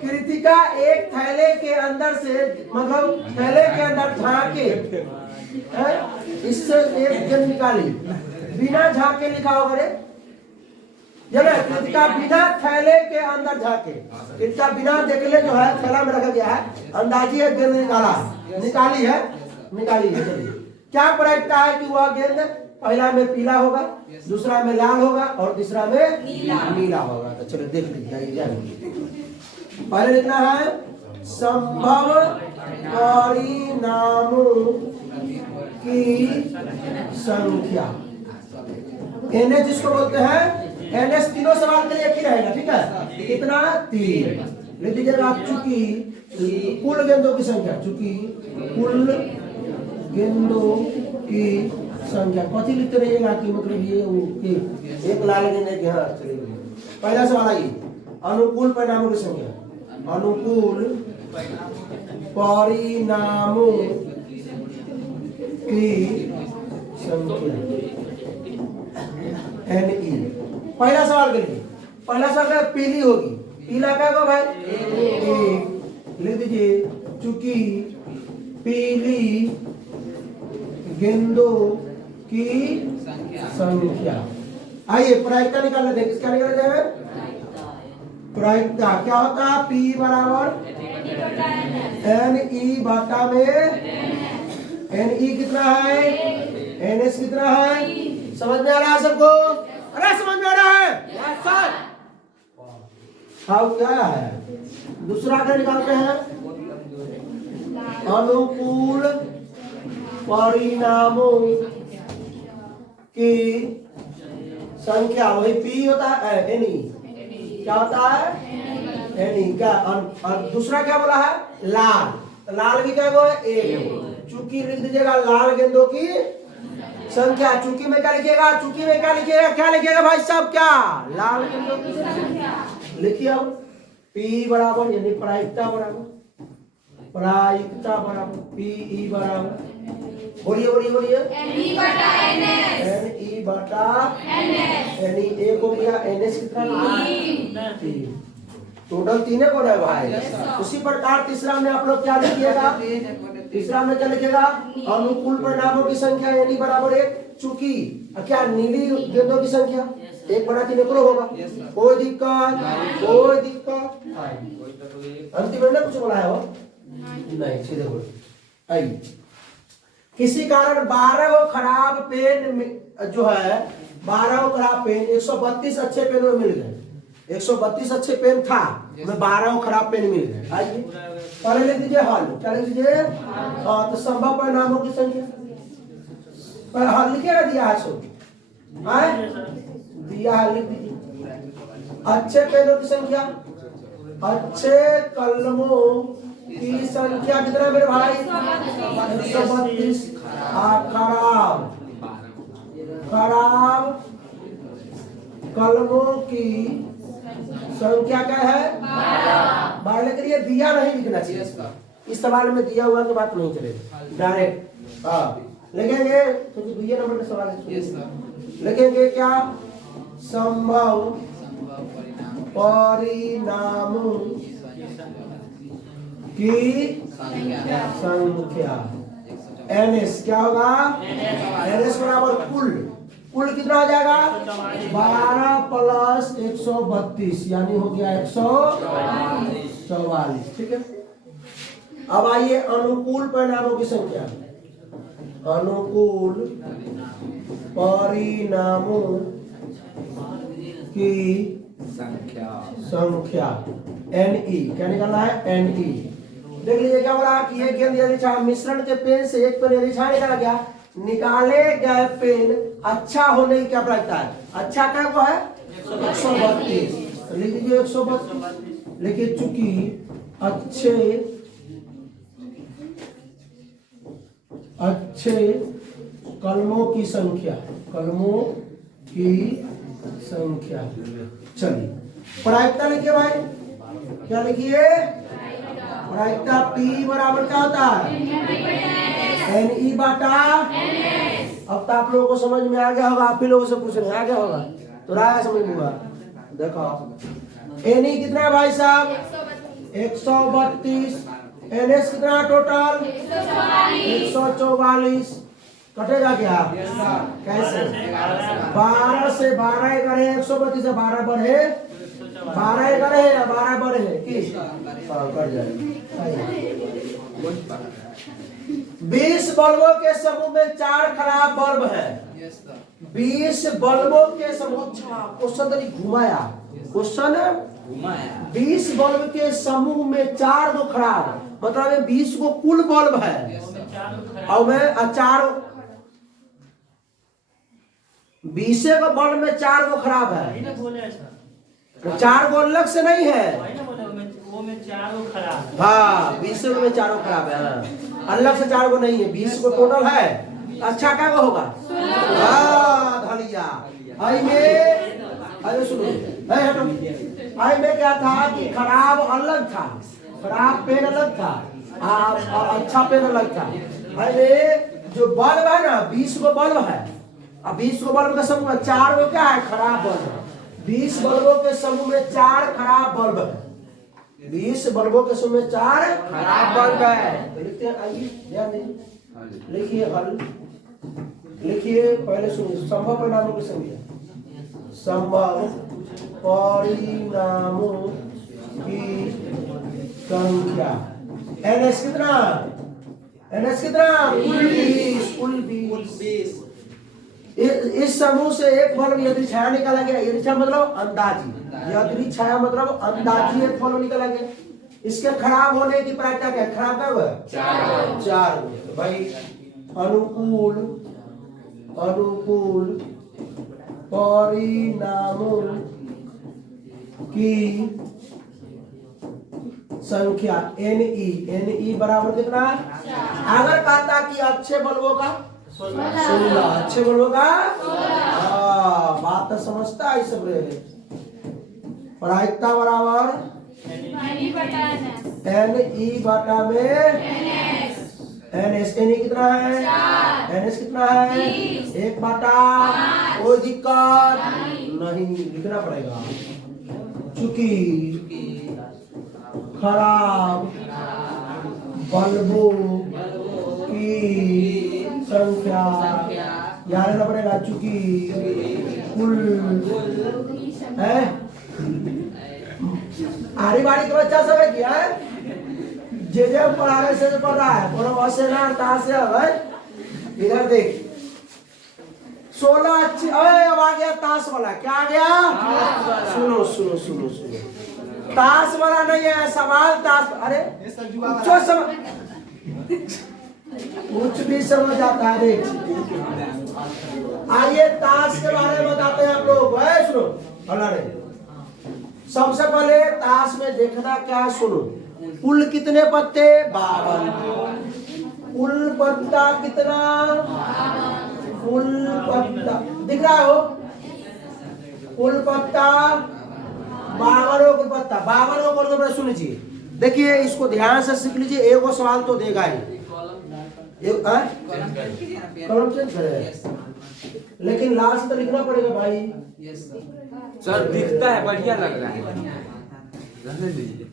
कृतिका एक थैले के अंदर से मतलब थैले के अंदर झांके इससे एक गेंद निकाली, बिना झांके लिखा होगा रे जब कृतिका बिना थैले के अंदर झांके, कृतिका बिना देखले जो है थैला में रखा गया है, अंदाजी एक गेंद निकाली है। चलिए क्या प्रायिकता है कि वह गेंद पहला में पीला होगा, दूसरा में लाल होगा और तीसरा में नीला होगा। तो चलो देख लीजिए। पहले लिखना है संभव परिणामों की संख्या। एनएस जिसको बोलते हैं, एनएस तीनों सवाल के लिए एक ही रहेगा, ठीक है? कितना? 3 लिख दीजिएगा। चूंकि कुल गेंदों की संख्या, चूंकि कुल गेंदों की संख्या कथी लिखते रहिएगा कि मतलब ये एक लाल गेंद है। हाँ चलिए पहला सवाल आइए। अनुकूल परिणामों की संख्या, अनुकूल परिणामों की संख्या एन ई। पहला सवाल के लिए पहला सवाल पीली होगी, पीला क्या होगा भाई? 1 लिख दीजिए। चूंकि पीली गेंदों की संख्या। आइए प्रायिकता निकाल लेते हैं। किसका निकाला जाए? प्रायिकता क्या होता है? P बराबर एन ई बटा में एन ई कितना है? एन एस कितना है? समझ में आ रहा है सबको? अरे समझ में आ रहा है सर? हाँ क्या है? दूसरा क्या निकालते हैं? अनुकूल परिणामों की संख्या, वही पी होता है एनी। क्या होता है? एनी क्या? और दूसरा क्या बोला है? लाल। तो लाल भी क्या है? 1। चूंकि लिख दीजिएगा लाल गेंदों की संख्या। चूंकि में क्या लिखिएगा? चूंकि में क्या लिखिएगा? क्या लिखिएगा भाई साहब? क्या? लाल गेंदों की संख्या लिखिए। अब पी बराबर यानी प्रायिकता बराबर पी ई बराबर बोलिए एन ई बटा एन ई। एक हो गया एन एस कितना? 3। टोटल 3 को है भाई। उसी प्रकार तीसरा में आप लोग क्या लिखिएगा? तीसरा में क्या लिखिएगा? अनुकूल परिणामों की संख्या एन ई बराबर 1। चूंकि क्या नीली गेंदों की संख्या 1 बटा 3 होगा। कोई दिक्कत? अंतिम में कुछ बोला है वो नहीं, सीधे बोलो। आइए किसी कारण 12 खराब पेन जो है 12 खराब पेन 132 अच्छे पेन में मिल गए। 132 अच्छे पेन था, उसमें 12 खराब पेन मिल गए। आइए पहले लिख दीजिए हल। क्या लिख दीजिए? तो संभव परिणामों की संख्या पर हल लिखिएगा। दिया है सो दिया है, लिख दीजिए। अच्छे पेनों की संख्या, अच्छे कलमों की संख्या कितना मेरे भाई? 132। खराब कलमों की संख्या क्या है? 12 के लिए दिया नहीं लिखना चाहिए। इस सवाल में दिया हुआ की बात नहीं चलेगा, डायरेक्ट लिखेंगे। क्योंकि 2 नंबर का सवाल है। लिखेंगे क्या? संभव परिणामों की संख्या। NS क्या होगा? NS बराबर कुल कितना हो जाएगा? 12 प्लस 132 यानी हो गया 144। ठीक है। अब आइए अनुकूल परिणामों की संख्या। अनुकूल परिणामों की संख्या NE क्या निकालना है? NE। देख लीजिए क्या बोला कि एक गेंद यदि मिश्रण के पेन से एक पेन यदि छाया निकाला गया, निकाले गए पेन अच्छा होने की क्या प्रायिकता है? अच्छा क्या वो है? 132। लिख दीजिए 132। लिखिए चूंकि अच्छे कलमों की संख्या चलिए प्रायिकता लिखिए भाई। क्या लिखिए? प्रायिकता P बराबर क्या होता है? NE बटा। अब तो आप लोगों को समझ में आ गया होगा, आप ही लोगों से पूछ रहे हैं आ गया होगा तो राय समझ में हुआ। देखो NE कितना है भाई साहब? 132। NS कितना टोटल? 144। कटेगा क्या? कैसे? 12 से 12 करे 132 से 12 बढ़े 12 करे या 12 बढ़े किस कट जाएगा। 20 बल्बों के समूह में 4 खराब बल्ब है। 20 बल्बों के समूह क्वेश्चन घुमाया। क्वेश्चन 20 बल्ब के समूह में 4 गो खराब, मतलब 20 गो कुल बल्ब है और में 20 गो बल्ब में 4 गो खराब है। 4 गो अलग से नहीं है। हाँ 20 गो में 4 गो खराब है। हाँ अलग से 4 गो नहीं है, 20 गो टोटल है। अच्छा क्या गो होगा? हाँ धलिया। आई में अरे सुनो आई में क्या था कि खराब अलग था, खराब पेन अलग था, अच्छा पेन अलग था। आई में जो बल्ब है ना 20 गो बल्ब है। अब 20 गो बल्ब के समूह में 4 गो क्या है? खराब बल्ब। 20 बल्बों के समूह में 4 खराब बल्ब है। 20 बल्बों के समूह में 4 खराब बल्ब है। तो लिखते हैं, आइए ध्यान दीजिए, लिखिए हल। लिखिए पहले सुनिए संभव परिणामों की संख्या। संभव परिणामों की संख्या NS कितना? NS कितना? कुल 20। इस समूह से एक बल्ब यदि छाया निकाला गया, यदि छाया मतलब अंदाजी, यदि छाया मतलब अंदाजी एक बल्ब निकाला गया, इसके खराब होने की प्रायिकता क्या है? खराब क्या हुआ? 4। तो भाई अनुकूल परिणामों की संख्या NE बराबर कितना? अगर कहता कि अच्छे बल्बों का 16, अच्छे बल्बों का बात तो समझता है सब रे। प्रायिकता बराबर NE बटा में NS। NE कितना है? NS कितना है? 1 बटा। कोई दिक्कत नहीं, लिखना पड़ेगा। चूंकि खराब बल्बों की संख्या याद रखना पड़ेगा। चूंकि कुल है आरी बारी के बच्चा सब है क्या है? जे पढ़ाने से पढ़ रहा है से ना से है। इधर देख 16 अच्छी। अब आ गया ताश वाला। क्या आ गया? सुनो सुनो सुनो सुनो, ताश वाला नहीं है सवाल। ताश अरे कुछ भी समझ आता है। देख आइए ताश के बारे में बताते हैं आप लोग। सुनो अरे सबसे पहले ताश में देखना क्या? सुनो कुल कितने पत्ते? 52। कुल पत्ता कितना? कुल पत्ता दिख रहा हो? कुल पत्ता 52 कुल पत्ता 52 को सुन लीजिए। देखिए इसको ध्यान से सीख लीजिए, एगो सवाल तो देगा ही। एक कलम चेंज करे, लेकिन लाल से तो लिखना पड़ेगा भाई। सर दिखता है, बढ़िया लग रहा है। रहने दीजिए।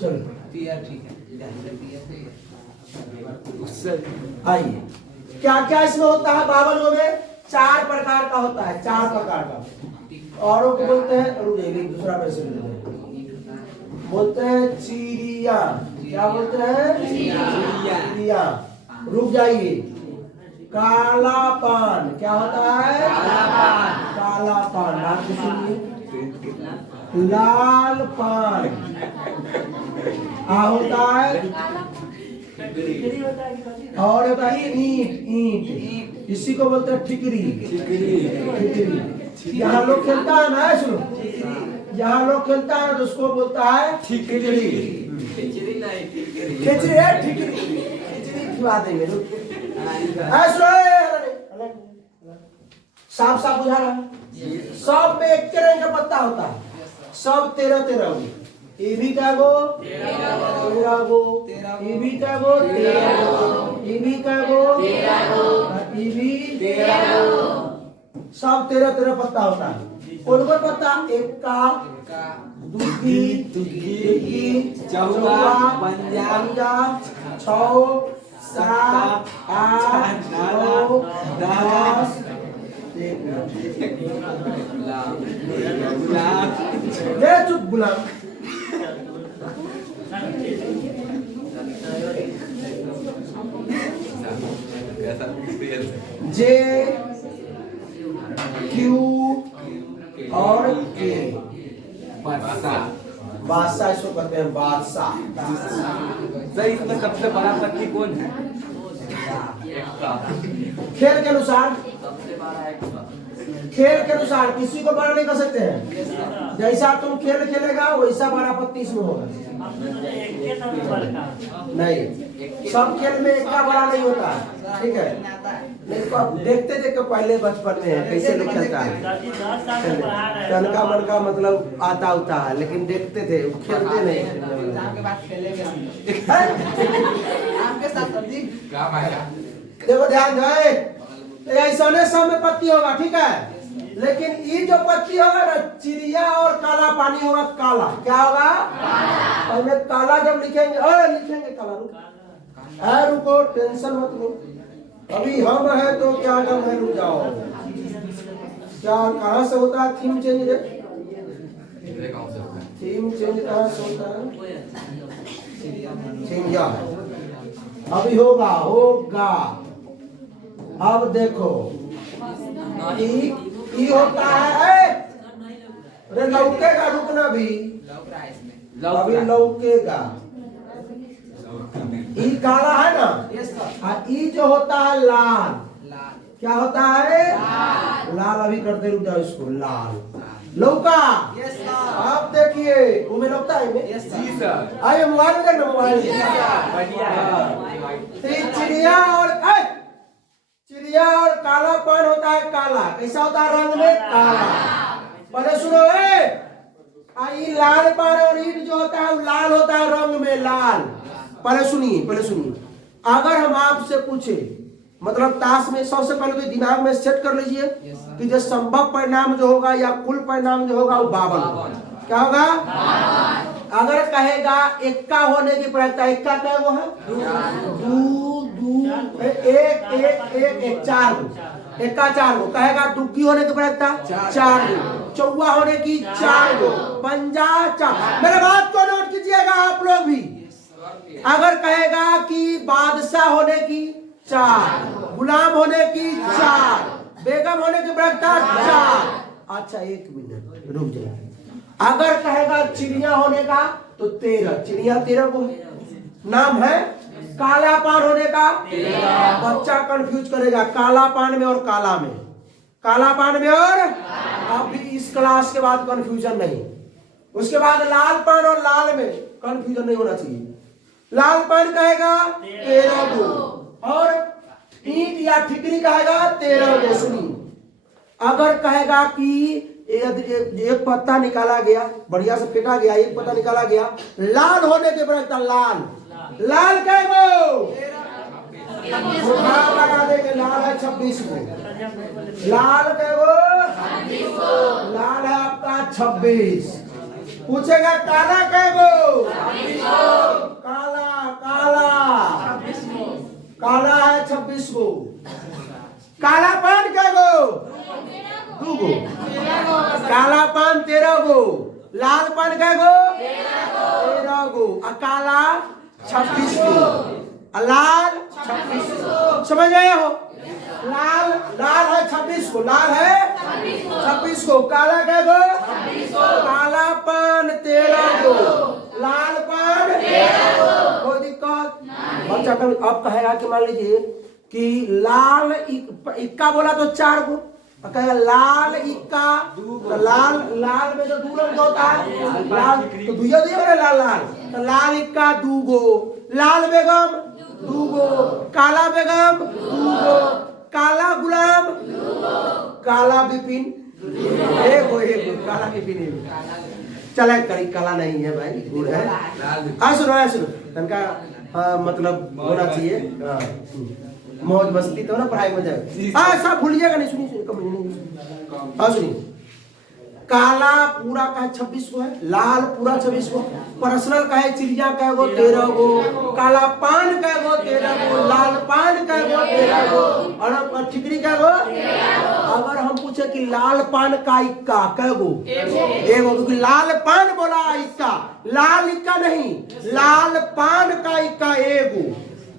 चलो उससे आइए, क्या क्या इसमें होता है? 52 में 4 प्रकार का होता है, 4 प्रकार का। औरों को बोलते हैं, रुक जाइए दूसरा पैसे बोलते हैं चिड़िया। क्या बोलते हैं? चिड़िया। रुक जाइए। काला पान, क्या होता है? काला पान। नाम तो सुनिए। लाल पान होता है, और होता है ईंट। ईंट इसी को बोलते हैं ठिकरी। ठिकरी यहाँ लोग खेलता है ना, सुनो, यहाँ लोग खेलता है तो उसको बोलता है ठिकरी। खिचड़ी है, ठिकरी। खिचड़ी खिला देंगे। साफ साफ बुझा रहा है। सब में एक रंग का पत्ता होता है, सब 13 गो। ये भी क्या गो? 13 गो। ये भी क्या गो? 13 गो। ये भी क्या गो? 13 गो। ये भी 13 गो। सब 13 पत्ता होता है। उनको पत्ता इक्का, दुग्गी, चौवा, पंजा, 6, 7, 8, 9, 10। ये चुप गुलाम। जे, क्यू और के। बादशाह इसको कहते हैं, बादशाह। सर इसमें सबसे बड़ा पत्ती कौन है? खेल के अनुसार, खेल के अनुसार किसी को बड़ा नहीं कर सकते हैं। जैसा तुम खेल खेलेगा वैसा बड़ा पत्ती इसमें होगा। नहीं, सब खेल में एक का बड़ा नहीं होता, ठीक है? नहीं तो आप देखते थे कि पहले बचपन में कैसे लोग खेलता है, तनका मनका मतलब आता उता है, लेकिन देखते थे, खेलते नहीं। देखो ध्यान दो, ऐसा सब में पत्ती होगा, ठीक है? लेकिन ये जो पत्ती होगा ना, चिड़िया और काला पानी होगा। काला क्या होगा? पहले काला जब लिखेंगे, लिखेंगे काला। रुको, टेंशन मत लो, अभी हम है तो क्या गम है, रुक जाओ। क्या कहाँ से होता है थीम चेंज? थीम चेंज कहाँ से होता है? चिड़िया अभी होगा। अब देखो, ई होता है, अरे लौकेगा, रुकना भी, अभी लौकेगा। ई काला है ना, ई जो होता है लाल। क्या होता है? लाल। अभी करते, रुक जाओ इसको, लाल लौका। आप देखिए, तुम्हें लगता है? आइए मोबाइल में देखना, मोबाइल। चिड़िया और काला पान होता है। काला कैसा होता है? रंग में काला। पहले सुनो, आई लाल पान और ईंट जो होता है वो लाल होता है, रंग में लाल। पहले सुनिए, अगर हम आपसे पूछे, मतलब ताश में सबसे पहले तो दिमाग में सेट कर लीजिए कि जो संभव परिणाम जो होगा या कुल परिणाम जो होगा वो 52। क्या होगा? अगर कहेगा इक्का होने की प्रायिकता, इक्का क्या वो है? एक 4 गो। इक्का 4 गो। कहेगा दुग्गी होने की प्रायिकता 4 गो। चौवा होने की 4 गो। पंजा 4। मेरे बात को नोट कीजिएगा आप लोग भी। अगर कहेगा कि बादशाह होने की 4, गुलाम होने की 4, बेगम होने की प्रायिकता 4। अच्छा 1 मिनट रुक जाइए। अगर कहेगा चिड़िया होने का तो 13, चिड़िया 13 को नाम है। काला पान होने का, बच्चा कंफ्यूज करेगा काला पान में और काला में, काला पान में और अभी इस क्लास के बाद कंफ्यूजन नहीं। उसके बाद लाल पान और लाल में कंफ्यूजन नहीं होना चाहिए। लाल पान कहेगा 13 गो और ईंट या ठिकरी कहेगा 13 गो। सुनिए, अगर कहेगा कि एक पत्ता निकाला गया, बढ़िया से फेंका गया, एक पत्ता निकाला गया, लाल होने के बराबर लाल, लाल कै गो मुखार लगा देंगे, लाल है 26 गो। लाल कै गो लाल है आपका 26। पूछेगा काला कै गो काला काला काला है 26 गो। काला पान कै गो 2 गो। काला पान 13 गो। लाल पान कै गो 13 गो। काला 26 गो। लाल 26 गो। समझ गए हो? लाल लाल है 26 गो। लाल है 26 गो। काला कै गो काला पान 13 गो। लाल पान 13 गो। कोई दिक्कत? बच्चा कल अब कहेगा कि मान लीजिए कि लाल इक्का बोला तो 4 गो, कहेगा लाल इक्का तो लाल लाल में तो 2 रंग होता है, लाल तो दुइया दुइया लाल लाल तो लाल इक्का 2 गो। लाल बेगम 2 गो। काला बेगम 2 गो। काला गुलाम 2 गो। काला बिपिन 1 गो। काला बिपिन 1 गो। चला करी काला नहीं है भाई, गुड़ है। सुनो तनका मतलब होना चाहिए मौज मस्ती तो ना पढ़ाई में जाए। सब भूलिएगा नहीं। सुनिए सुनिए। काला पूरा का 26 को है, लाल पूरा 26 को। पर्सनल का है चिड़िया कै गो 13 गो। काला पान कै गो 13 गो। लाल पान कै गो 13 गो। और ठिकरी कै गो। अगर हम पूछे कि लाल पान का इक्का कै गो 1 गो, क्योंकि लाल पान बोला इक्का, लाल इक्का नहीं, लाल पान का इक्का 1 गो।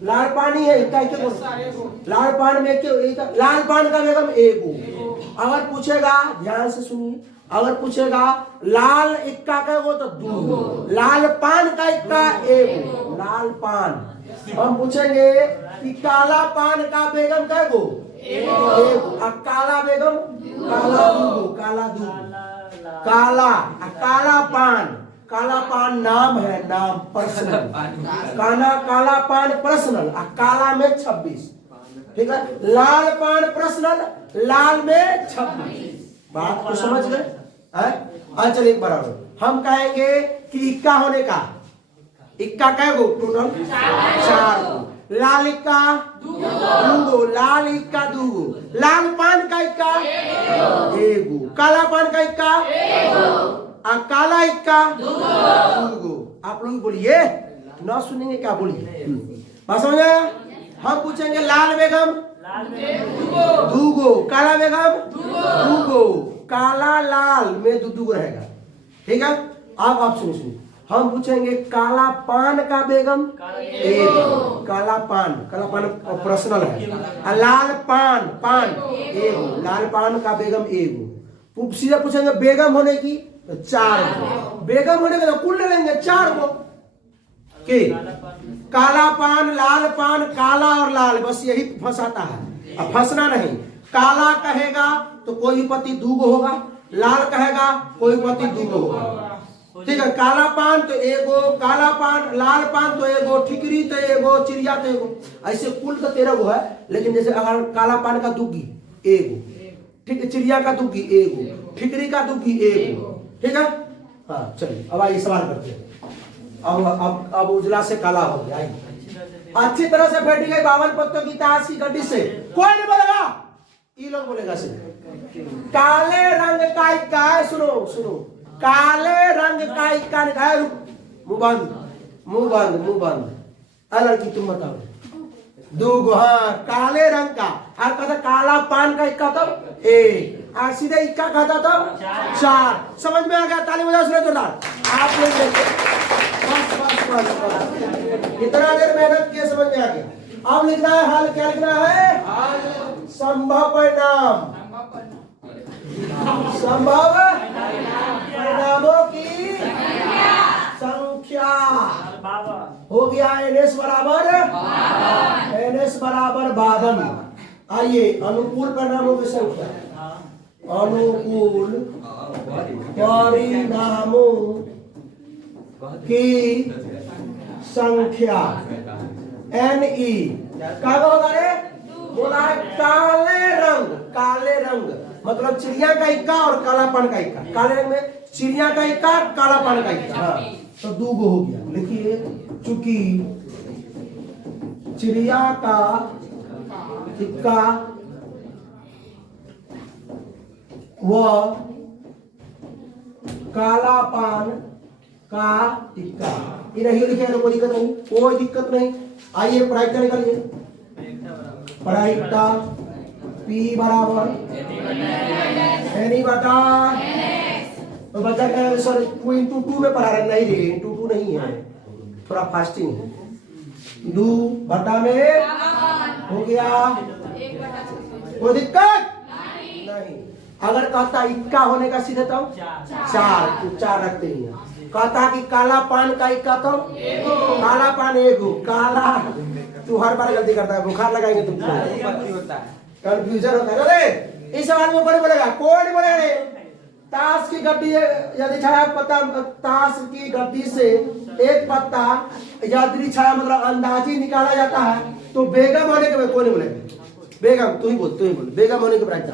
लाल पानी है इक्का के लाल पान में क्यों लाल पान का बेगम 1 गो। अगर पूछेगा ध्यान से सुनिए, अगर पूछेगा लाल इक्का का गो तो 2 गो। लाल पान का इक्का 1 गो। लाल पान। हम पूछेंगे कि काला पान का बेगम कै गो 1 गो। काला बेगम काला 2 गो। काला 2 गो। काला पान। काला पान नाम है, नाम पर्सनल। काला पान पर्सनल। काला में 26। ठीक है। लाल पान पर्सनल, लाल में 26। बात को समझ गए? चल एक बराबर हम कहेंगे कि इक्का होने का इक्का कै गो टोटल 4 गो। लाल इक्का 2 गो। लाल इक्का 2 गो। लाल पान का इक्का 1 गो। काला पान का इक्का 1 गो। काला इक्का 2 गो। आप लोग बोलिए, ना सुनेंगे क्या? बोलिए। बात समझ आया? हम पूछेंगे लाल बेगम 2 गो। काला बेगम 2 गो। काला लाल में 2 गो रहेगा। ठीक है। अब आप सुनिए, हम पूछेंगे काला पान का बेगम 1 गो। काला पान पर्सनल है। लाल पान 1 गो। लाल पान का बेगम 1 गो। सीधे पूछेंगे बेगम होने की तो 4 गो। बेगम होने के तो कुल ले लेंगे 4 गो के। काला पान, लाल पान, काला और लाल, बस यही फंसाता है। अब फंसना नहीं। काला कहेगा तो कोई पति 2 गो होगा, लाल कहेगा कोई पति 2 गो होगा। ठीक है। काला पान तो 1 गो, काला पान लाल पान तो 1 गो, ठिकरी तो 1 गो, चिड़िया तो 1 गो। ऐसे कुल तो 13 गो है, लेकिन जैसे अगर काला पान का दुग्गी 1 गो, ठीक है, चिड़िया का दुग्गी 1 गो, ठिकरी का दुग्गी 1 गो। ठीक है। हाँ चलिए अब आइए सवाल करते हैं। अब उजला से काला हो गया। अच्छी तरह से बैठ गई 52 पत्तों की ताश की गड्डी से। कोई नहीं बोलेगा, ये लोग बोलेगा सिर्फ। काले रंग का इक्का है। सुनो काले रंग का इक्का निकाय। मुंह बंद। लड़की तुम बताओ। 2 गो। हाँ काले रंग का। और कहता काला पान का इक्का तब 1 और सीधे इक्का कहता तब 4। समझ में आ गया? ताली बजाओ सुनो जोरदार। आप लोग बस इतना देर मेहनत किए, समझ में आ गया। अब लिखना है हल। क्या लिखना है? संभव परिणाम। संभव परिणामों की संख्या हो गया NS बराबर 52। आइए अनुकूल परिणामों की संख्या। अनुकूल परिणामों की संख्या NE क्या होगा रे? बोला है काले रंग मतलब चिड़िया का इक्का और कालापन का इक्का। काले रंग में चिड़िया का इक्का, कालापन का इक्का। हाँ तो 2 गो हो गया। देखिए चूंकि चिड़िया का टिक्का व काला पान का टिक्का। ये नहीं लिखे हैं, कोई दिक्कत नहीं, कोई दिक्कत नहीं। आइए प्रायिकता निकालिए। प्रायिकता P बराबर एनी बटा तो बच्चा कह रहे सर 2 into 2 में पढ़ा रहे, नहीं रे इंटू 2 नहीं है, थोड़ा फास्टिंग है। 2 बटा में हो गया, कोई दिक्कत नहीं। अगर कहता इक्का होने का सीधे तब 4 रखते हैं। कहता कि काला पान का इक्का तो काला पान एगो काला, तू हर बार गलती करता है, बुखार लगाएंगे तुमको, होता है कंफ्यूजन होता है। अरे इस सवाल में कौन बोलेगा, कोई नहीं बोलेगा रे। ताश की गड्डी यदि छाया पत्ता, ताश की गड्डी से एक पत्ता यदि छाया मतलब अंदाजी निकाला जाता है तो बेगम होने के कोई नहीं बोलेगा। बेगम तू ही बोल बेगम होने के प्रायिकता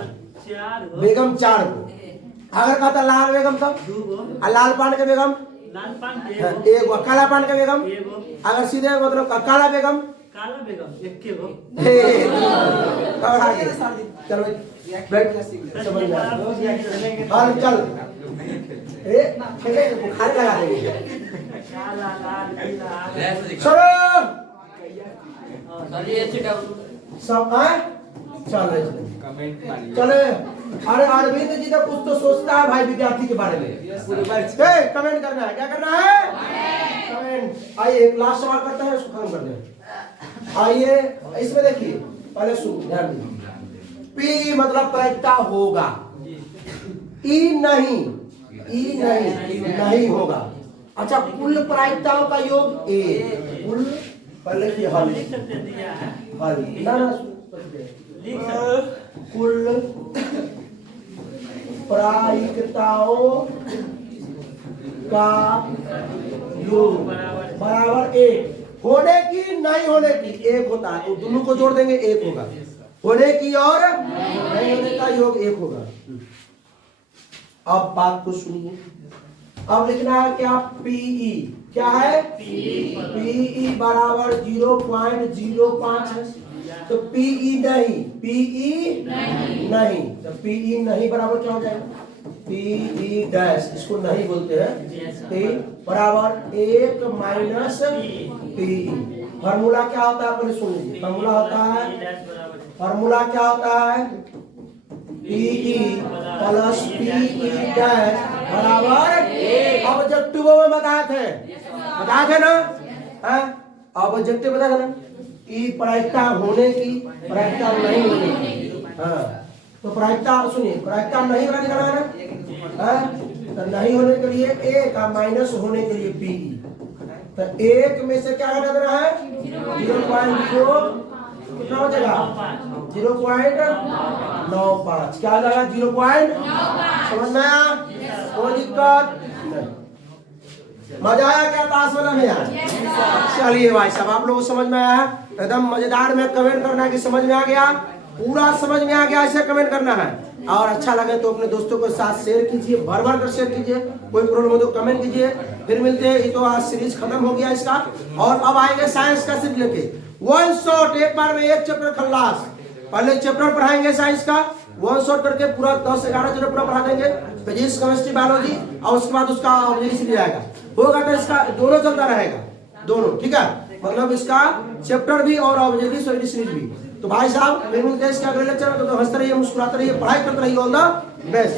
बेगम 4 को। अगर कहता लाल बेगम तब लाल पान के बेगम एक, काला पान के बेगम अगर सीधे मतलब काला बेगम चलो समझ में चल बुखार लगा देंगे। सब आए चल चले। अरे अरविंद जी तो कुछ तो सोचता है भाई विद्यार्थी के बारे में, कमेंट करना है। क्या करना है? कमेंट। आइए एक लास्ट सवाल करते हैं, उसको खत्म करते हैं। आइए इसमें देखिए, पहले सुन ध्यान दीजिए। P मतलब प्रायिकता होगा, E नहीं होगा। अच्छा कुल प्रायिकताओं का योग A, कुल पहले की हल कुल प्रायिकताओं का योग बराबर 1। होने की नहीं होने की 1 होता है, तो दोनों को जोड़ देंगे 1 होगा। होने की और नहीं होने का योग 1 होगा। अब बात को सुनिए। अब लिखना है क्या? PE क्या है? PE बराबर 0.05 है। तो PE नहीं, तो PE नहीं बराबर क्या हो जाएगा? PE डैश, इसको नहीं बोलते हैं। P बराबर 1 माइनस PE। फार्मूला क्या होता है पहले सुन लीजिए। फार्मूला क्या होता है? PE प्लस PE डैश बराबर ऑब्जेक्टिव में बताए थे ना? ऑब्जेक्टिव बताया था ना कि प्रायिकता होने की, प्रायिकता नहीं होने की। तो प्रायिकता सुनिए, प्रायिकता नहीं होने निकालना है ना, तो नहीं होने के लिए 1 माइनस होने के लिए PE। तो 1 में से क्या घटा देना है? 0.0 कितना हो जाएगा? 0.95 क्या आ जाएगा? 0.95। समझ में आया? कोई दिक्कत नहीं। मजा आया क्या ताश वाला में यार? चलिए भाई साहब, आप लोगों को समझ में आया? एकदम मजेदार में कमेंट करना है कि समझ में आ गया, पूरा समझ में आ गया, ऐसे कमेंट करना है। और अच्छा लगे तो अपने दोस्तों के साथ शेयर कीजिए, भर भर कर शेयर कीजिए। कोई प्रॉब्लम हो तो कमेंट कीजिए। फिर मिलते हैं। ये तो आज सीरीज खत्म हो गया इसका, और अब आएंगे साइंस का सीरीज लेके। 1 शॉट एक बार में 1 चैप्टर खल्लास। पहले चैप्टर पढ़ाएंगे साइंस का, 1 शॉट करके पूरा 10-11 चैप्टर पूरा पढ़ा देंगे, फिजिक्स केमिस्ट्री बायोलॉजी, और उसके बाद उसका सीरीज आएगा। होगा तो इसका दोनों चलता रहेगा, दोनों, ठीक है? मतलब इसका चैप्टर भी और ऑब्जेक्टिव सीरीज भी। तो भाई साहब मिलते हैं इसके अगले लेक्चर में। तो हंसते रहिए, मुस्कुराते रहिए, पढ़ाई करते रहिए। All the best.